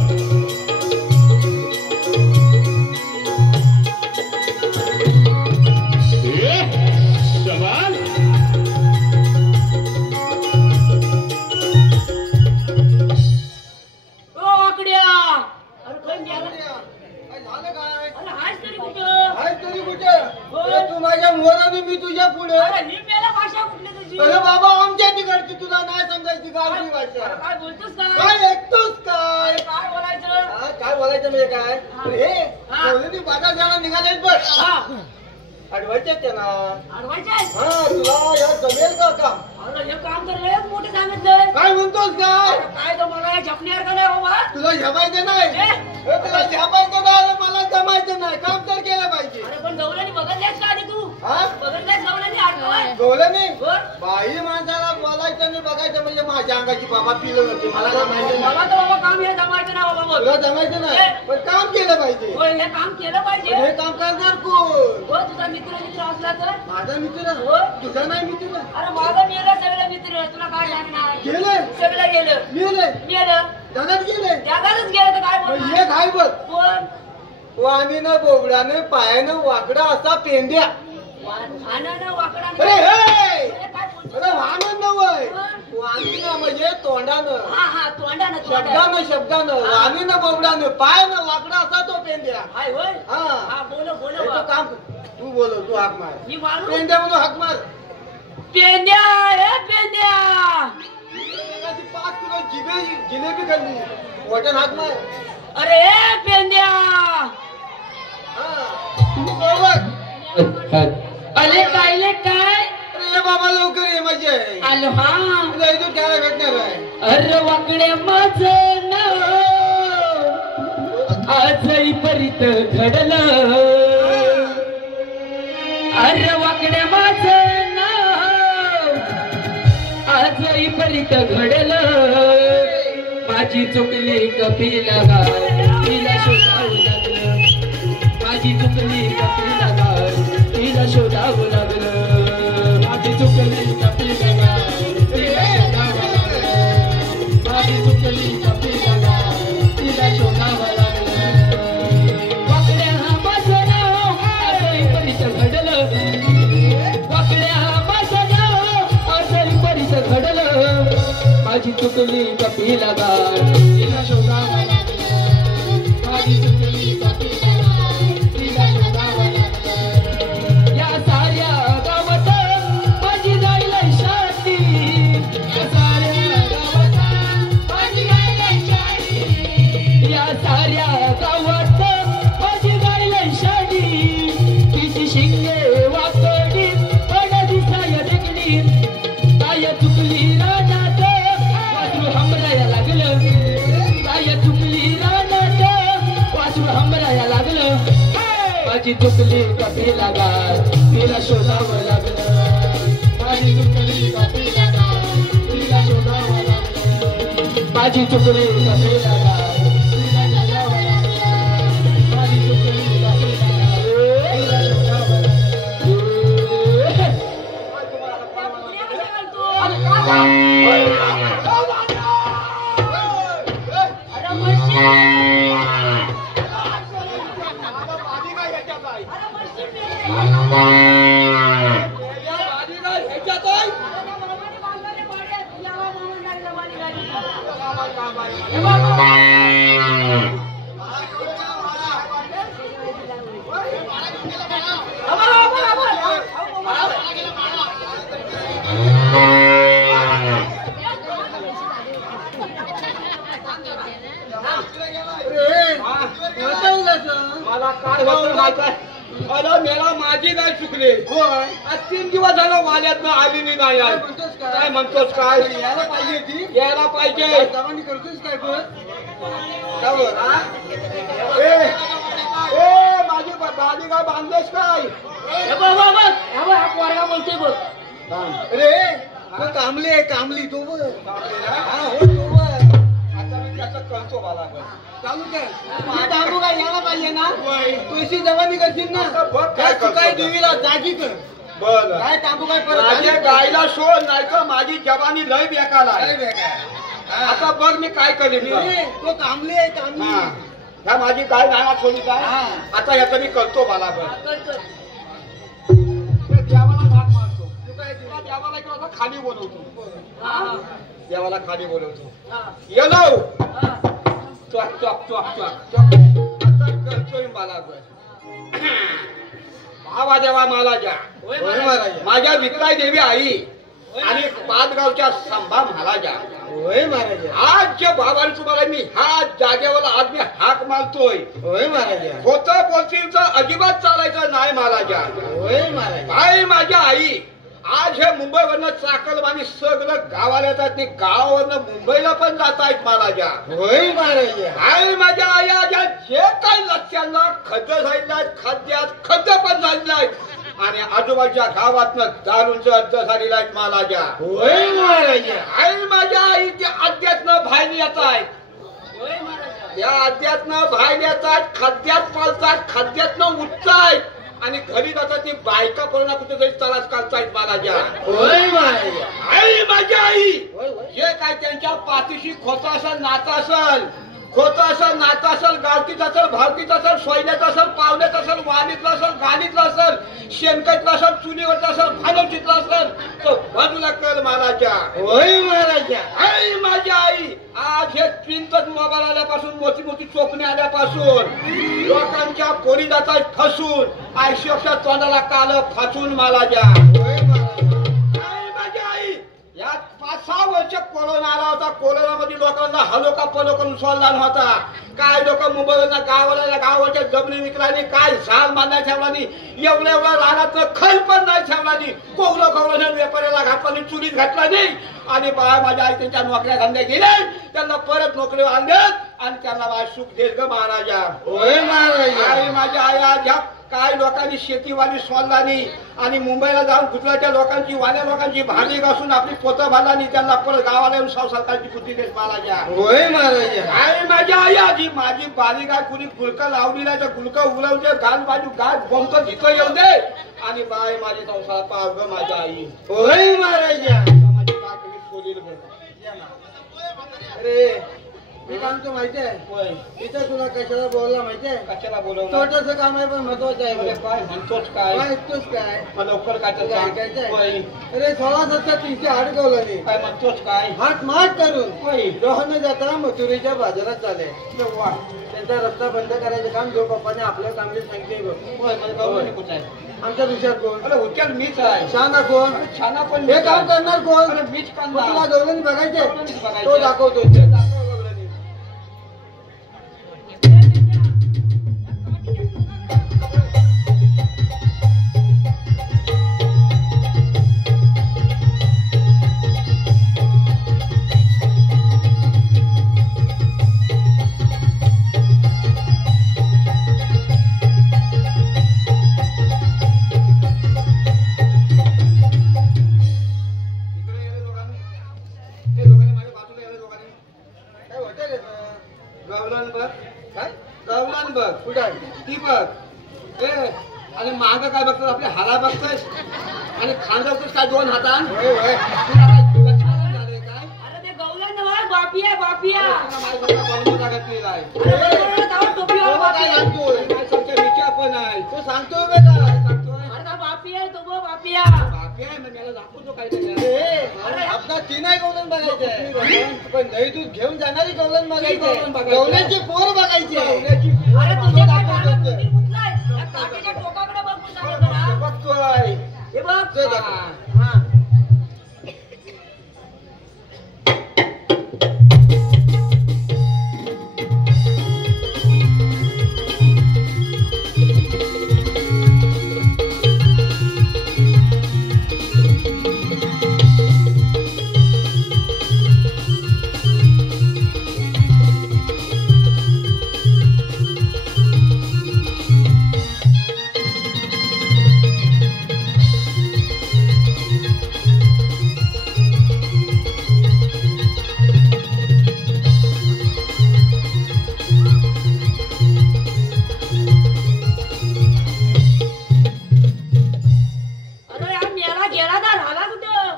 तू माझ्या मोराने मी तुझ्या पुढे. अरे बाबा आमच्या तिकडची तुला नाही समजायची गावची भाषा. काय बोलतोस काय ऐकतोस काय? काय बोलायचं? काय बोलायचं म्हणजे काय? हे कोणी बाजार जायला निघाले बघ. अडवायचे त्यांना. हा तुला या जमेल का काम? हे काम तर लयच मोठे सांगितलंय. काय म्हणतोस काय? काय तर मला या झपण्यावर का नाही बाबा? तुला झपायचं नाही. तुला झपायचं नाही, मला जमायचं नाही. काम तर केलं पाहिजे. अरे पण गवल्याने बघितल्यास का आधी तू? हा बघितल्यास गवल्याने आठवण? गवल्याने हो? बाई माणसाला बोलायचं आणि बघायचं म्हणजे माझ्या अंगाची बाबा पिलं होते. मला काय माहिती नाही. मला तर बाबा काम हे जमायचं ना बाबा. तुला जमायचं नाही पण काम केलं पाहिजे. होय हे काम केलं पाहिजे. हे काम करणार कोण? हो तुझा मित्र असला तर? माझा मित्र. हो. तुझा नाही मित्र. अरे माझा मेला सगळे मित्र. तुला काय सांगणार? गेले सगळं गेलं. मेले जगात गेले. जगातच गेलं तर काय बोलणार? एक हाय बघ. कोण? वाणीनं बोबडानं पायानं वाकडा असा पेंड्या. वाहनानं वाकडानं. अरे हे अरे काय बोलतोस? अरे वाहन नवय. वाणीनं म्हणजे तोंडानं, हा तोंडानं शब्दानं वाणीनं बोबडानं पायानं वाकडा असा तो पेंड्या. हाय होय. हा हा बोल हे तो काम तू बोल. तू हाक मार. मी मारू. पेंड्या म्हणून हाक मार. पेंड्या हे पेंड्या. 5 किलो जिलेबी खाल्ली. वजन हाक मार. अरे हे पेंड्या. अरे कायले काय? अरे बाबा लवकर ये मजा आहे. आलो हा. तुला इथून काय भेटणार आहे? अरे वाकडे माझं नाव आजही परीत घडलं. अरे वाकडे माझं नाव आजही परीत घडलं. माझी चुकली कपिला गाय तिला शोधावं लागलं. माझी चुकली कपिला गाय तिला शोधावं लागलं. माझी चुकली कपिला गाय तिला शोधावं लागलं. माझी चुकली कपिला गाय तिला शोधावं लागलं. वाकड्या माझं नाव आजही परीत घडलं. वाकड्या माझं नाव आजही परीत घडलं. माझी चुकली कपिला गाय तिला शोधावं लागलं. माझी चुकली कपिला गाय तिला शोधावं लागलं. या साऱ्या गावात माझी जायला शांती. या साऱ्या गावात माझी जायला शांती. या साऱ्या गावात माझी जायला शांती. तिची शिंगे वाकडी पण दिसाय देखणी. काय चुकली रानात वासरू हमराया लागलं. काय चुकली रानात वासरू हमराया लागलं. माझी चुकली कपिला गाय तिला शोधावं लागलं. माझी चुकली कपिला गाय तिला शोधावं लागलं. माझी चुकली कपिला गाय तिला शोधावं लागलं. माझी चुकली कपिला गाय तिला शोधावं मला काय होतं माहिती आहे? अरे मेला माझी काय चुकली. आज 3 दिवस झालं वाल्यात आली नाही आज. काय म्हणतोस काय? यायला पाहिजे ती यायला पाहिजे. जवानी करतोस काय तू? माझी बाजी काय बांधलेस काय? पोरगा बोलतोय बघ. अरे कामली कामली तो बघ. करतो मला चालू कर काय यायला पाहिजे ना. तुझी जवानी करशील ना. काय देवीला जागी कर. बर काय तांबू काय माझ्या गायला शोध नाही तर माझी जवानी लय बेकार आहे. आता बघ मी काय करेन. तो कामली आहे कामली. ह्या माझी गाय नाही सोडली काय. आता याचा मी करतो मला बघ. देवाला भाग मारतो. तू काय देवाला किंवा खाली बोलवतो. देवाला खाली बोलवतो. Yellow chalk chalk chalk chalk chalk. आता करतोय मला बघ. भावा देवा मला ज्या माझ्या विक्राई देवी आई आणि पाचगावच्या संभा महाराजा. होय महाराजा. आज जे भावाने तुम्हाला मी ह्या जागेवर आज मी हाक मारतोय. होय महाराजा. खोटं बोलतील तर अजिबात चालायचं नाही महाराजा. होय महाराजा. आई माझ्या आई आज हे मुंबईवरनं चाकलवाणी सगळं गावाला येतात. गावावरनं मुंबईला पण जात आहेत महाराजा. होय महाराजा. आई माझ्या आया ज्या जे काही लक्ष्यांना खड्ड झालेला खड्ड्यात खड्ड पण झालेला आहेत आणि आजूबाजूच्या गावातनं दारूंचं अर्ज झालेला आहेत महाराजा. होय महाराजा. आई माझ्या आई त्या अद्यातनं बाहेर येत आहेत. त्या अद्यातनं बाहेर येतात. खड्ड्यात पालतात. खड्ड्यातनं उठतायत आणि घरी जातात. ती बायका पळून कुठेतरी तलाश काढतायत महाराजा. होय महाराजा. आई माझ्या आई जे काय त्यांच्या पाठीशी खोता असेल नातं असेल खोतं असेल नातं असेल गावकीत असेल भावकीत असेल सोयण्यात असेल पावण्यात असेल वाणीतलं असेल गाणीतलं असेल शेणकटलं असेल चुलीवरचं असेल फानवशीतलं असेल तर बाजूला कळ महाराजा. होय महाराजा. आई माझी आई आज हे चिंतन मोबाईल आल्यापासून मोठी मोठी चोपणे आल्यापासून लोकांच्या पोरी जातात फसून आयुष्याच्या तोंडाला काल फासून महाराजा. होय महाराजा. आई माझी आई या 5-6 वर्ष कोरोना आला होता. कोरोनामध्ये लोकांना हलोका पलो करून सोडला होता. काय लोक मुंबईवरनं गावाच्या जमिनी विकलानी काय झाल बांधायला ठेवला नाही. एवढ्या रानातलं खल पण नाही ठेवला नाही. कोवलं व्यापाऱ्याला घातला नाही. चुलीत घातला नाही. आणि बाळा माझ्या आई त्यांच्या नोकऱ्या धंद्या गेल्या. त्यांना परत नोकरी आणल्यात आणि त्यांना माझ सुख देत ग महाराजा. होय महाराजा. आई माझ्या आया ज्या काय लोकांनी शेतीवाली सोडलानी आणि मुंबईला जाऊन गुजरातच्या लोकांची वाल्या लोकांची भांडी घासून आपली पोतं भांडली त्यांना परत गावाला येऊन सरकारची बुद्धी देत महाराजा. होय महाराजा. आई माझ्या आई आजी माझी बारी गाय कुणी गुलकं लावली नाही तर गुलकं उलवते गाज बाजू गाज बोंब तिथं येऊ दे आणि बाय माझी संसार पाव ग माझ्या आई. होय महाराजा. माझी काकडी सोडील अरे मी सांगतो माहिती आहे. तिथं तुला कशाला बोलला माहितीये. कशाला बोलवलं. छोटंसं काम आहे पण महत्वाचं आहे. काय म्हणतोच काय ऐकतोच काय लवकर काय ऐकायचंय. अरे 16-17 अडकवलं नाही. काय म्हणतोच काय हात माट करून रोहन जाता मथुरीच्या बाजारात झाले. त्यांचा रस्ता बंद करायचं काम जो पप्पाने आपल्या चांगली सांगितले. कुठं आहे आमच्या विचार कोण. अरे हुशार मीच आहे. शाना कोण. शाना पण हे काम करणार कोण. मीच काम. तुला गवळणी बघायचे तो दाखवतो. आणि माग काय बघतात आपले हाला बघताय आणि खांदा काय 2 हातान. काय बापिया बापिया विचार पण आहे तो सांगतो बापिया तो बापिया बापिया मला दाखवतो काय. आपला 3 आहे बघायचंय पण दही दूध घेऊन जाणारी गवलन बघायचंय गवल्याची पोर बघायची अरे तुझ्या काय कानात उंदीर मुतलाय? त्या काठीच्या टोकाकडे बघ तू जरा. बघतोय हे बघ. हा. अरे या मेला गेला का राहिला कुठं?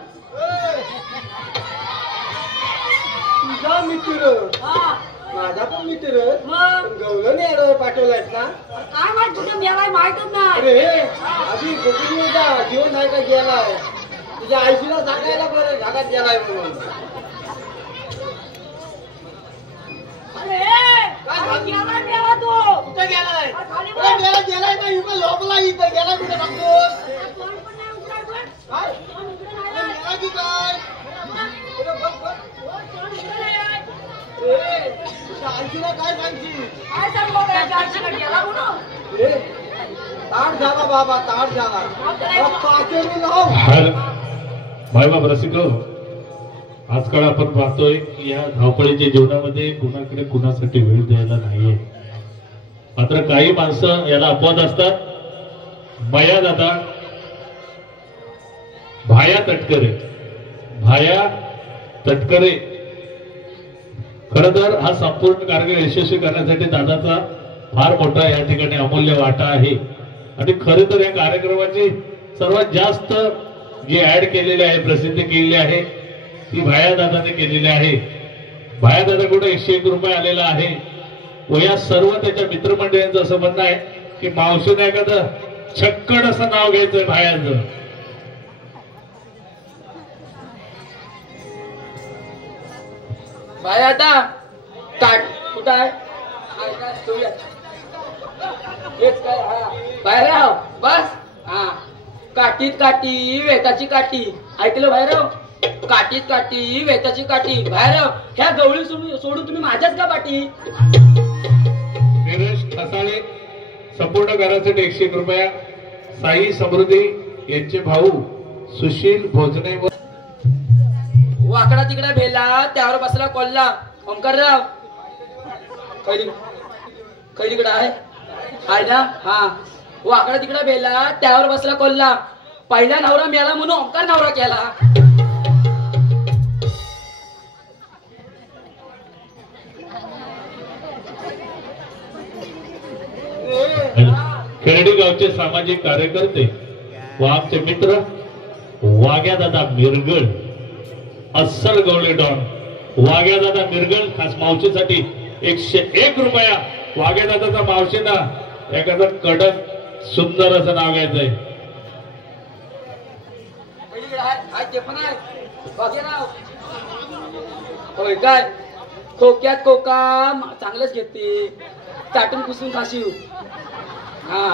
तुझा मित्र हा. माझा पण मित्र मग गवलन यार पाठवलायस ना काय माहित तुझं मेला माहितच नाही. अरे आधी बघून होता जीवन नाही का गेलाय तुझ्या आईशीला सांगायला बरं झागात गेलाय म्हणून अरे गेला मेला तो. कुठं गेलाय खाली बघ. गेलाय ना इथं लोपला इथं गेला कुठे सांगतो तोंड पण नाही उघडाय बघ. काय तोंड उघडं नाही आहे. गेला की काय बघ बघ तोंड उघडं नाही आहे. ए, तुझ्या आईशीला काय सांगशील काय सांगू बघ, या गाडीला गेला म्हणून. ए, ताट झाला बाबा ताट झाला पाचवी लाव हर भाई बाप रसिको, आजकाल आपण पाहतोय की या धावपळीच्या जीवनामध्ये कुणाकडे कुणासाठी वेळ द्यायला नाहीये. मात्र काही माणसं याला अपवाद असतात. मया दादा भाया तटकरे खर तर हा संपूर्ण कार्यक्रम यशस्वी करण्यासाठी दादाचा फार मोठा या ठिकाणी अमूल्य वाटा आहे. आणि खरे तर या कार्यक्रमाची सर्वात जास्त जी ऍड केलेली आहे, प्रसिद्धी केलेली आहे, ती भाया दादाने केलेली आहे. भाया दादाकडे 101 रुपये आलेला आहे व या सर्व त्याच्या मित्रमंडळींचं असं म्हणणं आहे की मावशीने एखादं छक्कड असं नाव घ्यायचंय भायाचं. बाय आता काट कुठं आहे हाय काय ठेवूया. हेच काय हा बाहेराव बस हा काठीत काठी वेताची काठी ऐकलं बाहेराव काठीत काठी वेताची काठी बाहेराव ह्या गवळी सोडून तुम्ही माझ्याच का पाठी. निलेश ठसाळे संपूर्ण घरासाठी 101 रुपया. साई समृद्धी यांचे भाऊ सुशील भोजने व वाकडा तिकडा भेला त्यावर बसला कोल्हा ओंकारराव खैलीकडे आहे हाय ना हा वाकडा तिकडा भेला त्यावर बसला कोल्हा पहिला नवरा मेला म्हणून ओंकार नवरा केला. खेरडी गावचे सामाजिक कार्यकर्ते व आमचे मित्र वाग्या दादा मिरगळ अस्सल गवळे डॉन वाग्या दादा मिरगळ खास मावशीसाठी 101 रुपया. वाग्या दादाचा मावशीना एखादं कडक सुंदर असं नाव घ्यायचंय. खैलीकडे आहे ते पण आहे बघेराव होय काय खोक्यात कोका चांगलंच घेते चाटून पुसून खाशीव हा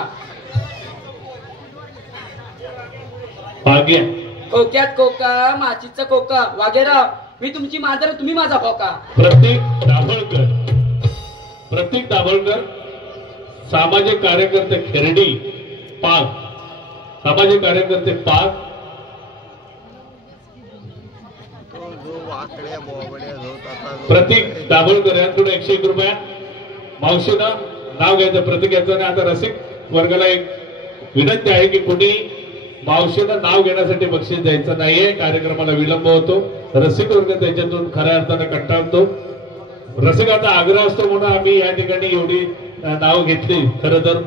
भाग्य खोक्यात कोका माचीचा कोका वागेराव मी तुमची मांजर तुम्ही माझा खोका. प्रतीक दाभोळकर सामाजिक कार्यकर्ते खेरडी पाक सामाजिक कार्यकर्ते पाक प्रतीक दाभोळकर यांकडून 101 रुपया. मावशीनं नाव घ्यायचं प्रतीक याचं. आणि आता रसिक वर्गाला एक विनंती आहे की कोणी मावशीनं नाव घेण्यासाठी बक्षीस द्यायचं नाहीये. कार्यक्रमाला विलंब होतो. रसिक वर्ग त्याच्यातून खऱ्या अर्थाने कंटाळतो. रसिकाचा आग्रह असतो म्हणून आम्ही या ठिकाणी एवढी नाव घेतली. खरं तर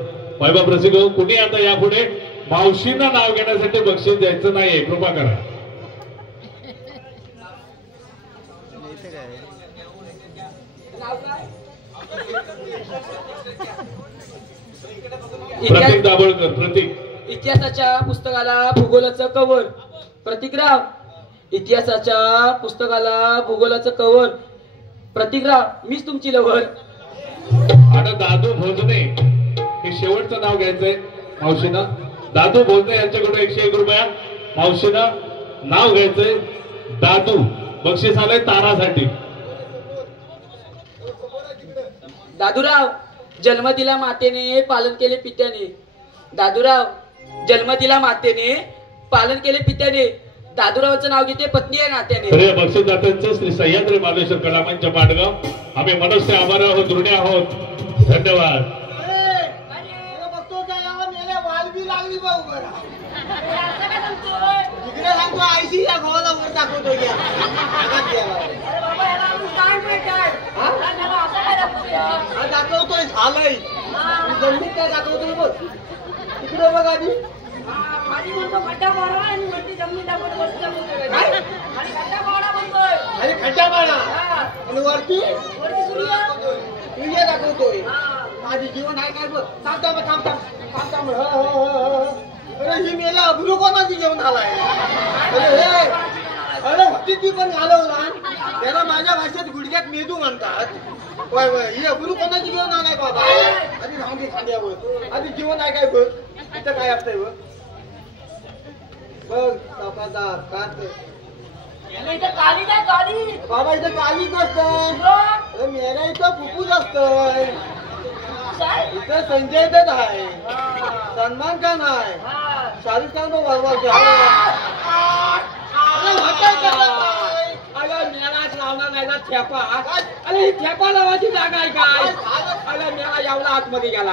मायबाप रसिक कुणी आता यापुढे मावशीनं नाव घेण्यासाठी बक्षीस द्यायचं नाहीये. कृपा करा. प्रतीक दाभोळकर प्रतीक इतिहासाच्या पुस्तकाला भूगोलाचं कवर प्रतीकराव इतिहासाच्या पुस्तकाला भूगोलाचं कवर प्रतिग्राह मीच तुमची लवर. आणि दादू भोजने हे शेवटचं नाव घ्यायचंय मावशीनं. दादू भोजने यांच्याकडून 101 रुपया मावशीनं नाव घ्यायचंय. दादू बक्षीस आलंय तारासाठी. दादूराव जन्म दिला मातेने पालन केले पित्याने. दादूराव जन्म दिला मातेने पालन केले पित्याने. दादूरावचं नाव घेते पत्नी आहे नात्याने. खरे बक्षीसदात्यांचे श्री सह्याद्री मार्लेश्वर कलामंच पाडगाव. आम्ही मनसे आभार आहोत, ऋणी आहोत. धन्यवाद. वालबी लागली भाऊ बरा तिकडे सांगतो आयसीच्या भावाला वर दाखवतो दाखवतोय झालंय जमिनीत काय दाखवतोय बघ तिकडे बघ आधी. माझी म्हणतो खड्डा मारा आणि वरती जमीन दाखवत वरती आणि खड्डा मारा म्हणतोय. आणि खड्डा मारा आणि वरती सूर्य दाखवतोय. माझी जीवन आहे काय बघ. थांब थांब थांब थांब थांब थांब. अरे ही मेला अब्रू कोणाची जेवण आलाय. अरे होती ती पण घालवला. त्याला माझ्या भाषेत गुडघ्यात मेदू म्हणतात. वय वय ही अब्रू कोणाची जेवण आलाय बाबा. आधी रांगी खांद्यावर आधी जीवन आहे काय बघ. इथं काय असतंय बघ बघ सावकारदार कात इथं काली काय काली बाबा. इथं कालीच असतं. मेरा इथं फुफ्फुस असतंय. इथं संजय दत्त आहे. सलमान खान आहे. शाहरुख खान मेळाच लावणार नाही ना ठेपा. अरे ही ठेपा लावायची जागा आहे काय. अरे मेळा यावला आतमध्ये गेला.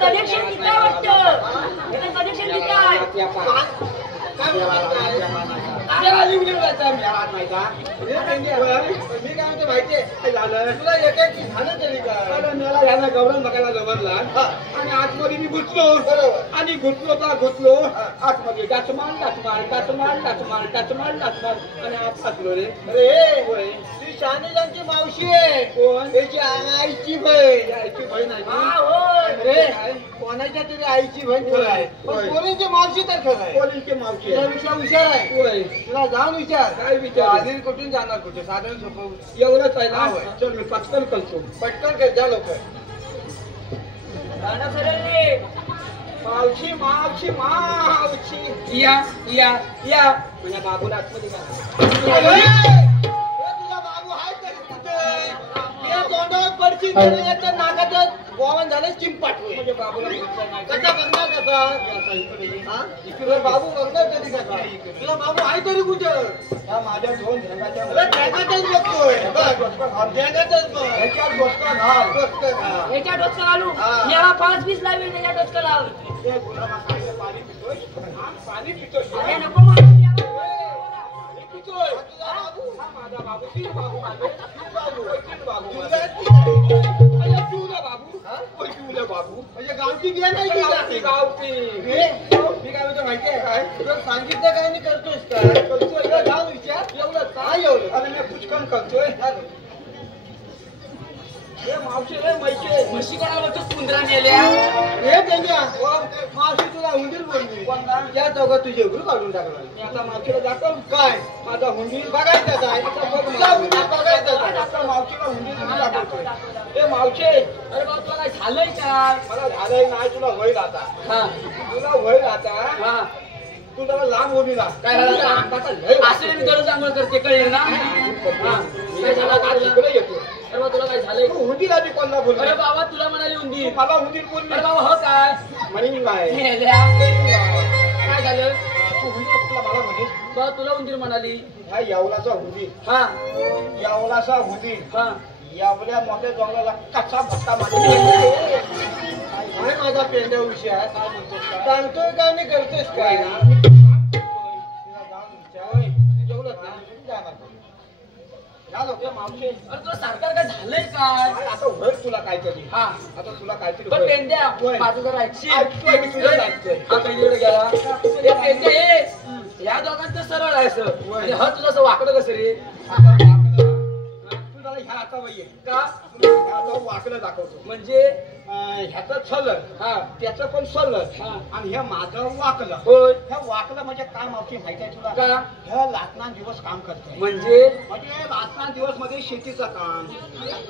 कनेक्शन किती वाटतं. कनेक्शन किती आहे. मी काय म्हणतो माहितीये काय झालं तुला एकाची झालं तरी काय. मला याला गौरव बघायला जमला आणि आतमध्ये मी घुसलो. आणि घुसलो आतमध्ये टाचमार टाचमार टाचमार टाचमार टाचमार टाचमार आणि आत फासलो रे. अरे ती शानेजांची मावशी आहे. कोण त्याची आईची बहीण. आईची बहीण आहे. अरे कोणाच्या तरी आईची बहीण खरं आहे. पोरींची मावशी तर खरं आहे. पोरींची मावशी विचार आहे. तुला जाऊन विचार काय विचार. आधी कुठून जाणार कुठे साधारण सोपं एवढंच आहे ना. चल मी पटकन करतो. पटकन कर द्या लवकर. मावशी मावशी मावशी या या या म्हणजे बाबूला आतमध्ये तुझा बाबू आहे तरी कुठे. तोंडावर पडची नाकात गोवन झालं चिंपाट होईल. म्हणजे बाबूला कसा बघणार कसा. इकडे बाबू बघणार तरी कसा. तुला बाबू आहे तरी कुठं. माझ्या दोन ढेंगातच बघतोय. ढेंगातच बघ. ह्याच्यात डोसका घाल. याच्या डोसका घालू. याला 5 पीस लावी त्याच्या डोसका लाव. पाणी पितोय. पाणी पितोय. अरे नको मारू. माझा बाबू तीन बाबू माझे बाबू बाबू म्हणजे गावठी बिया नाही की गावठी. मी काय म्हणतो माहितीये काय तुला सांगितलं काय नाही करतोयस काय. करतोय जाऊन विचार. एवढं काय एवढं. अरे मी पुष्कळ करतोय. मावशी रे मैसे म्हशी कोणाला कुंदरा नेल्या. हे त्यांच्या मावशी तुला हुंडीर बोलली. या चौकात तुझे गुरु काढून टाकला. मी आता मावशीला दाखव काय माझा हुंडी बघायचाच आहे. बघायचाच आहे. आता मावशीला हुंडी दाखवतोय. हे मावशी अरे बाबा तुला काय झालंय का. मला झालंय नाही. तुला होईल आता. तुला होईल आता. तू जरा लांब होती ना काय असं मी दररोज आंघोळ करते कळेल ना. काय झालं इकडे येतो. अरे बाबा तुला काय झालंय. हुंडी आधी कोणला बोल. अरे बाबा तुला म्हणाली हुंडी. मला हुंडी बोलली. अरे बाबा हो काय म्हणे काय काय झालं. तू हुंडी तुला मला म्हणे बाबा तुला हुंदीर म्हणाली. ह्या यावलाचा हुंडी. हा यावलाचा हुंडी. हा यावल्या मोठ्या जंगलाला कच्चा भट्टा मारला. काय माझा पेंड्या विषय आहे. काय म्हणतोस काय सांगतोय काय नाही करतोयस काय. मावशी अरे तुला सरकार काय झालंय काय. आता होईल तुला काहीतरी. हा आता तुला काहीतरी पण होईल. पेंड्या होय. माझं जर ऐकशील. ऐकतोय मी तुझं ऐकतोय. हा पहिलीकडे गेला. हे पेंड्या हे या दोघांचं सरळ आहे असं. होय. आणि हा तुझं असं वाकडं कसं रे. तू जरा ह्या आता वय का ह्या आता वाकडं दाखवतो म्हणजे ह्याचं छल हा त्याचं पण सल हा. आणि हे माझं वाकलं होय ह्या वाकलं म्हणजे काय मावशी माहिती आहे तुला का ह्या लाटणार दिवस काम करतोय म्हणजे म्हणजे लाटणार दिवस मध्ये शेतीचं काम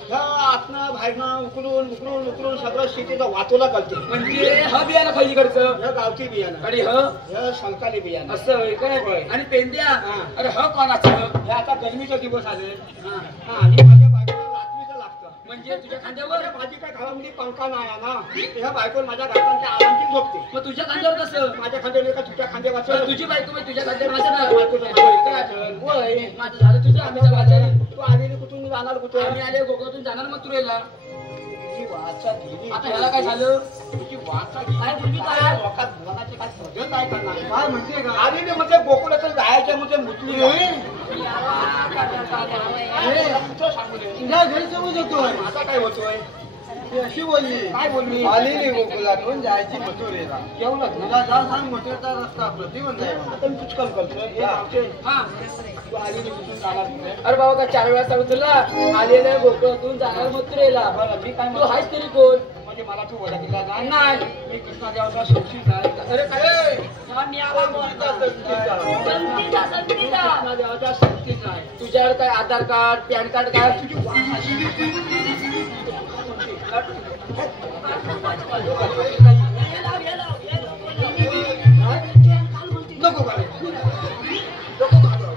ह्या आतनं बाहेरनं उकलून उकलून उकलून सगळं शेतीचं वाचोला करते म्हणजे ह बियाणं खालीकडचं ह्या गावठी बियाणं आणि ह ह्या शंकाली बियाणं असं होय काय होय. आणि पेंद्या हा. अरे ह कोणाचं हे आता गरमीचे दिवस आले हा. हा हे माझ्या बायकोला लाटणीचं लागतं म्हणजे तुझ्या खांद्यावर माझी काय घरामध्ये पंखा नाही आहे ना ह्या बायको माझ्या घरात आरामची झोपते मग तुझ्या खांद्यावर कसं माझ्या खांद्यावर का तुझ्या खांद्यावर तर तुझी बायको बाई तुझ्या खांद्यावर माझं बायकोचं नाव माझं काय होय. माझं झालं तुझं आम्ही जाणार तू आलेली कुठून जाणार कुठं आम्ही आले गोगातून जाणार मग तुरेला तुझी वाचा गेली आता ह्याला काय झालं तुझी वाचा गेली काय बोलली काय? काय लोकात बोलायची काय सगळं काय करणार काय म्हणते का आलेली म्हणजे गोकुळाचं जायचं म्हणजे मुतली सांगू दे तुझ्या गैरसमज होतोय माझा काय होतोय ती अशी बोलली काय बोलली आलेली गोकुलातून जायची मथुरेला जेवलं तुला जा सांग मथुरेचा रस्ता प्रतिबंध आहे म्हणून. आता मी पुष्कळ करतोय हे आमचे हा तू आलेली कुठून जाणार कुठे अरे बाबा का 4 वेळा सांगू तुला आलेल्या गोकुळातून जाणार मग तुरेला बरं मी काय तू म्हणतो आहेस तरी कोण म्हणजे मला तू ओळखला नाही नाही मी कृष्णादेवाचा सोबती आहे अरे काय मी आला संतीचा, संतीचा. संतीचा संतीचा कृष्णादेवाचा सोबतीचा आहे तुझ्यावर काय आधार कार्ड पॅन कार्ड काय तुझी वाचा नको का रे? नको का रे?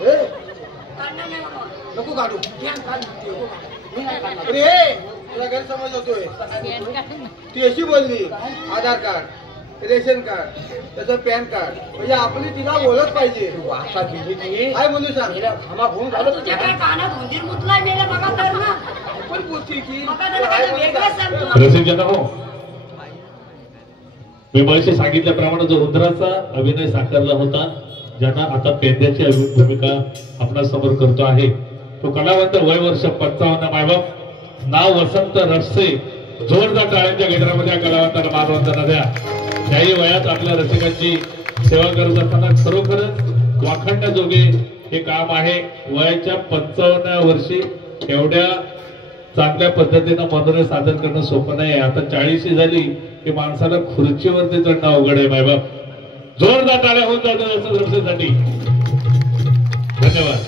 हे? नको काढू मी नाही काढणार. अरे तुला गैरसमज होतोय ती अशी बोलली आधार कार्ड रेशन कार्ड त्याचं पॅन कार्ड म्हणजे आपली तिला ओळख पाहिजे वाचा गेली ती काय म्हणू सांग मेल्या घामा होऊन झालं तुझ्या काय कानात उंदीर मुतलाय मेला मगा तर ना पण बोलते की मगा जरा काय वेगळं सांगतो रसिकजन हो मी मगाशी सांगितल्याप्रमाणे जो रुद्राचा अभिनय साकारला होता ज्यांना आता पेंद्याची भूमिका आपल्या समोर करतो आहे तो कलावंत वय वर्ष 55 मायबाप नाव वसंत रटसे जोरदार टाळ्यांच्या गजरामध्ये या कलावंताला मानवंदना द्या त्याही वयात आपल्या रसिकांची सेवा करत असताना खरोखरच वाखाणण्याजोगे हे काम आहे वयाच्या 55व्या वर्षी एवढ्या चांगल्या पद्धतीनं मनोरंजन सादर करणं सोपं नाही आता 40 झाली की माणसाला खुर्चीवरती चढणं अवघड आहे मायबाप जोरदार टाळ्या होऊन जातात रक्षेसाठी धन्यवाद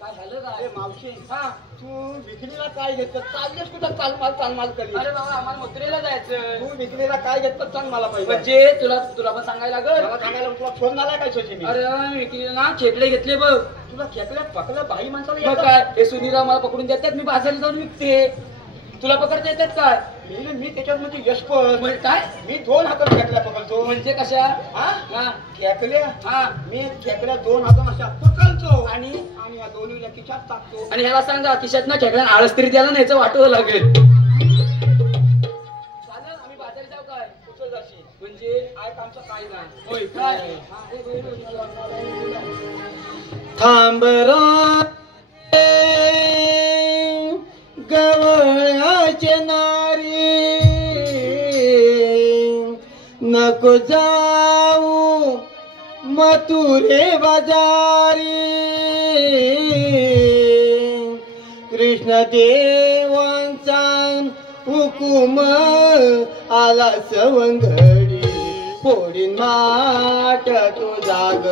काय झालं काय अरे मावशी हा तू विक्रीला काय घेतलं चाललेस कुठं चालमाल करी अरे बाबा आम्हाला मथुरेला जायचं तू विक्रीला काय घेतलं सांग मला पाहिजे म्हणजे तुला पण सांगायला लागल मला सांगायला तुला फोन झाला काय सोची मी अरे मी विकले ना खेकडे घेतले बघ तुला खेकड्या पकडलं बाई माणसाला मग येतं? काय हे सुनीलराव मला पकडून देतात मी बाजारला जाऊन विकते तुला पकडता येतात काय मी त्याच्यात म्हणजे यशपत म्हणजे काय मी 2 हातात खेकड्या पकडतो म्हणजे कशा हा हा खेकड्या हा मी खेकड्या 2 हातात अशा पकडतो आणि आणि या दोन्हीला खिशात टाकतो आणि ह्याला सांगा खिशात ना खेकड्या आळस तरी त्याला न्यायचं वाटवं लागेल चालेल आम्ही बाजारी जाऊ काय कुठं जाशील म्हणजे काय कामचं काय नाही होय काय हा, हे बरोबर. थांब गवळ्याचे नारी नको जाऊ मथुरे बाजारी कृष्ण देवांचा हुकुम आला सवंगडी फोडीन माट तू जाग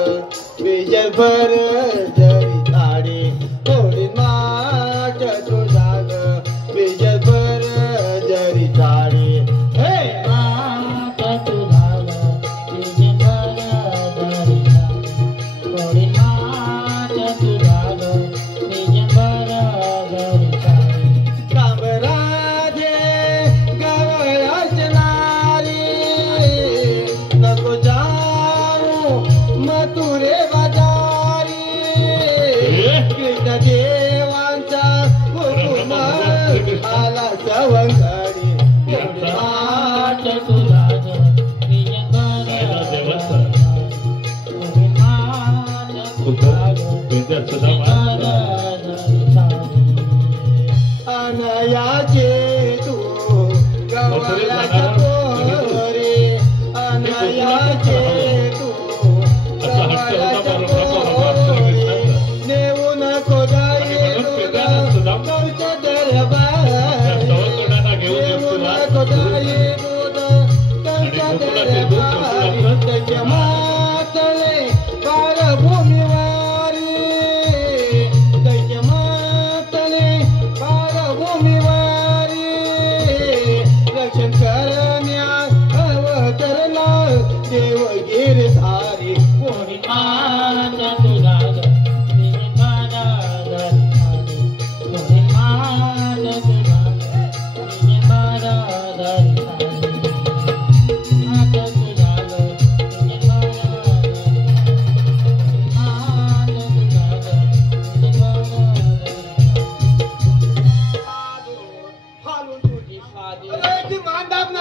विजयभर जरी थाडी फोडीन माट तू जाग विजयभर जरी थाडी हे माट तू जाग विजयभर जरी थाडी फोडीन माट तू जाग विजयभर जरी थाडी काम राधे गवळाचे नारी नको जाऊ मथुरे बाजारी कृष्ण देवांचा हुकुम आला सवंगडी माट तुला अनयाचे तू गवळ्याच्या पोरे अनयाचे तू गवळ्याच्या पोरे कोकणातील दूध भरपूर लागतं. त्याच्या मातले पार भूमीवारी त्याच्या मातले पार भूमीवारी रक्षण करण्या अवतरला देव गिरधारी कोणी माझा तुझा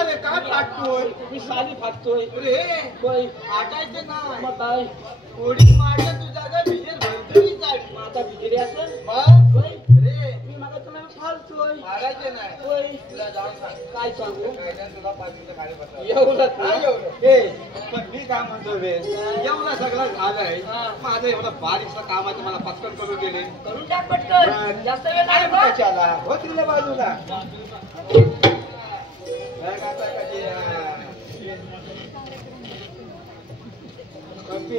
मी साली फाटतोय रे होय आटायचं ना मग काय थोडी मारलं तुझा का भिजेल भरतरी जाडी माझा बिजरी असेल मग होय रे मी मग तुम्हाला फालतोय मारायचे नाही होय तुला जाऊन सांग काय सांगू काय तुला 5 मिनिटं खाली बसा एवढंच हा, ना? एवढं. ए, पण मी काय म्हणतो रे एवढा सगळं झालंय हा. माझं एवढं बारीकचं काम आहे ते मला पटकन करून दिले करून टाक पटकन जास्त वेळ नाही बा. कशाला हो तिथल्या बाजूला काय करता कशी कशी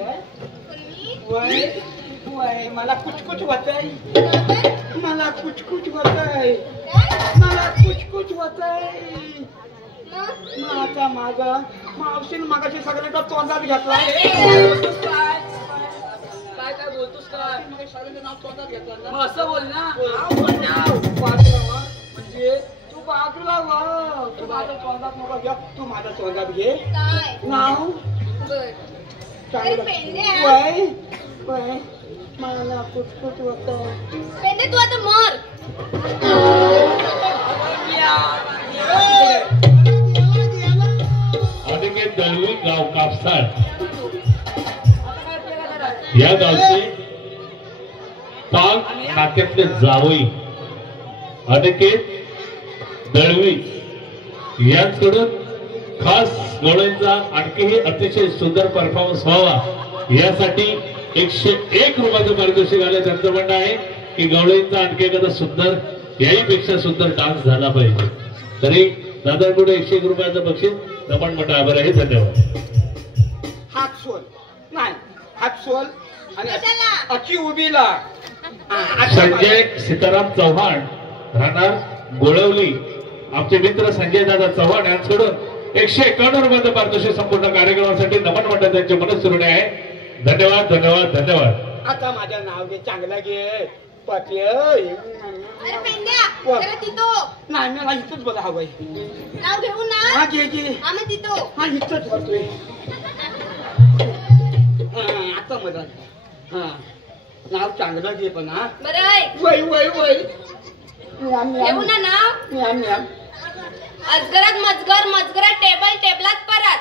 आहे? वय वय मला कुचकुच होत आहे मला कुचकुच होत आहे मला कुचकुच होत आहे माझा माझा मावशीन मागाशी सगळ्यांचा तोंडात घेतला काय काय बोलतोस काय सगळ्यांचं नाव तोंडात घेतलं मग असं बोल ना नाव पण नाव बाजूला म्हणजे तू बाजूला वा तू माझ्या तोंडात नको घ्या तू माझ्या तोंडात घे काय नाव बर चांगलं. पेंड्या. वय वय मला कुचकुच होत पेंडे तू आता मर अनिकेत दळवी गाव कापसाळ या गावचे पाक नात्यातले जावई अनिकेत दळवी यांकडून खास गवळींचा आणखीही अतिशय सुंदर परफॉर्मन्स व्हावा यासाठी 101 रुपयाचं पारितोषिक आलं. त्यांचं म्हणणं आहे की गवळींचा आणखी एखादा सुंदर याहीपेक्षा सुंदर डान्स झाला पाहिजे. तरी दादांकडे 101 रुपयाचं बक्षीस नमन म्हणणं आभार आहे. धन्यवाद. हात सोल नाही हात सोल आणि कशाला? अची उभीला संजय सीताराम चव्हाण राहणार गोळवली आमचे मित्र संजय दादा चव्हाण यांच्याकडून 151 रुपयाचं पारितोषिक संपूर्ण कार्यक्रमासाठी नमन म्हणतात त्यांचे मनस्वी आहे. धन्यवाद धन्यवाद धन्यवाद. आता माझं नाव घे चांगलं घे पटे अरे पेंड्या जरा तिथो नाही मला इथंच बघा हवंय नाव घेऊ ना हा घे घे आम्ही तिथो हा इथंच बघतोय आता मजा हा नाव चांगलं घे पण हा बरं आहे वय वय वय घेऊ ना नाव अजगरात मजगर मजगरात टेबल टेबलात परत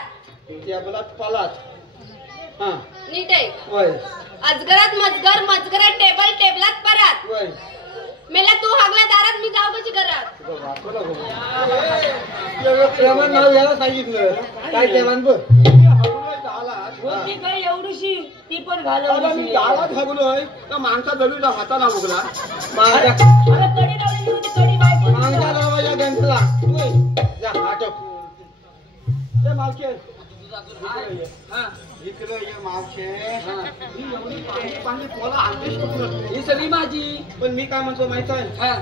या बोलात पालात हा नीट आहे वय अजगरात मजगर मजगरात टेबल टेबलात परत वय मेला तू हागला दारात मी जाऊ कशी घरात प्रेमान नाव यायला सांगितलं काय प्रेमान बघ होती काय एवढीशी ती पण मी घालवली गावात हगलोय तर माणसा दलूला हाताला उगला अरे कडी लावलेली होती कडी बायको मागच्या दरवाजा गंतला जा हाटप ते मावशे इकडे ये मावशे पाणी पोला आणतेस कुठून ही सगळी माझी पण मी काय म्हणतो माहित आहे हा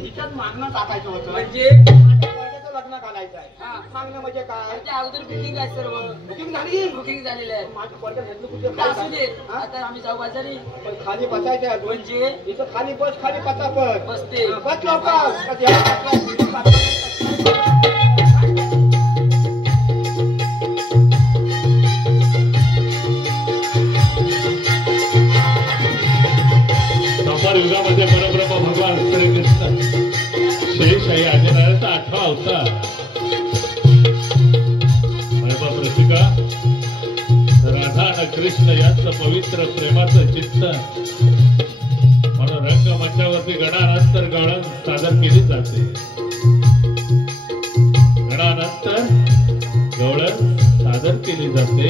हिच्यात मागणं टाकायचं होतं म्हणजे वर्गाचं लग्न घालायचं आहे हा. मागणं म्हणजे काय त्या अगोदर बुकिंग आहे सर्व बुकिंग झाली बुकिंग झालेलं आहे माझं वर्गात घेतलं कुठे तर असू दे हा? आता आम्ही जाऊ बाजारी पण खाली बसायचं आहे म्हणजे इथं खाली बस खाली पटापट बसते बस लवकर संभार युगामध्ये परब्रह्म भगवान श्रीकृष्ण शेषशाही आदिनारायणचा 8वा अवतार रसिका राधा आणि कृष्ण यांचं पवित्र प्रेमाचं चिंतन म्हणून रंगमंचावरती गणानंतर गवळण सादर केली जाते. गणानंतर गवळण सादर केली जाते.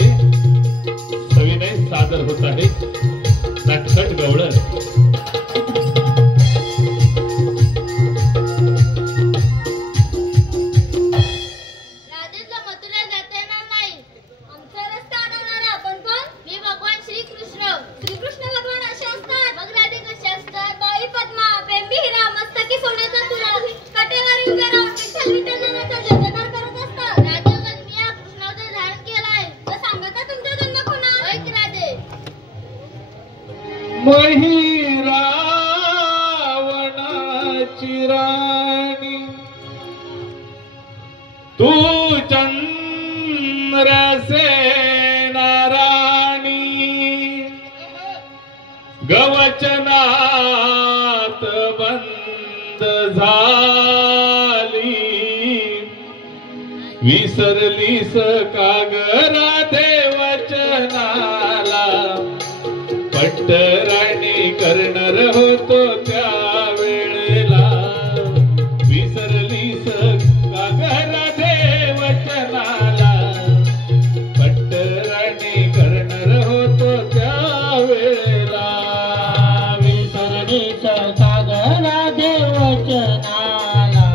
सविनय सादर होत आहे नटखट गवळण. तू चंद्रसेनाराणी गवचनात बंद झाली विसरलीस कागरा देवचनाला पट्टराणी करणार होतो त्या वेळेला विसरलीस कागरा देवचनाला पट्टराणी करणार होतो त्या वेळेला विसरलीस कागरा देवचनाला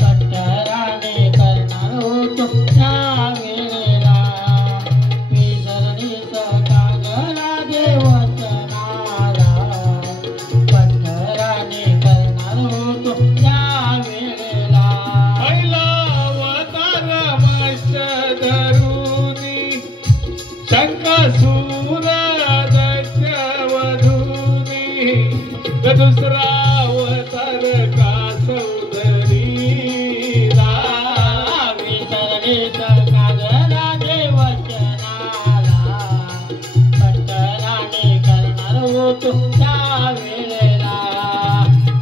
पट्टराणी करणार होतो त्या वेळेला विसरलीस कागरा देवचनाला पट्टराणी करणार होतो त्या वेळेला पहिला अवतार मस्त धरुनी शंकासूर दक्षवधूनी दुसरा अवतार कासवधरीला विसरलीस कागरा देवचनाला पट्टराणी करणार होतो त्या वेळेला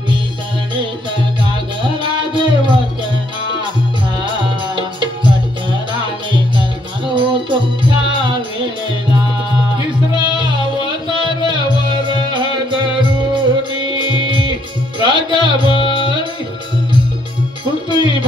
विसरलीस कागरा देवचनाला पट्टराणी करणार होतो त्या वेळेला तिसरा अवतार वर धरुनी राजाबाई पृथ्वी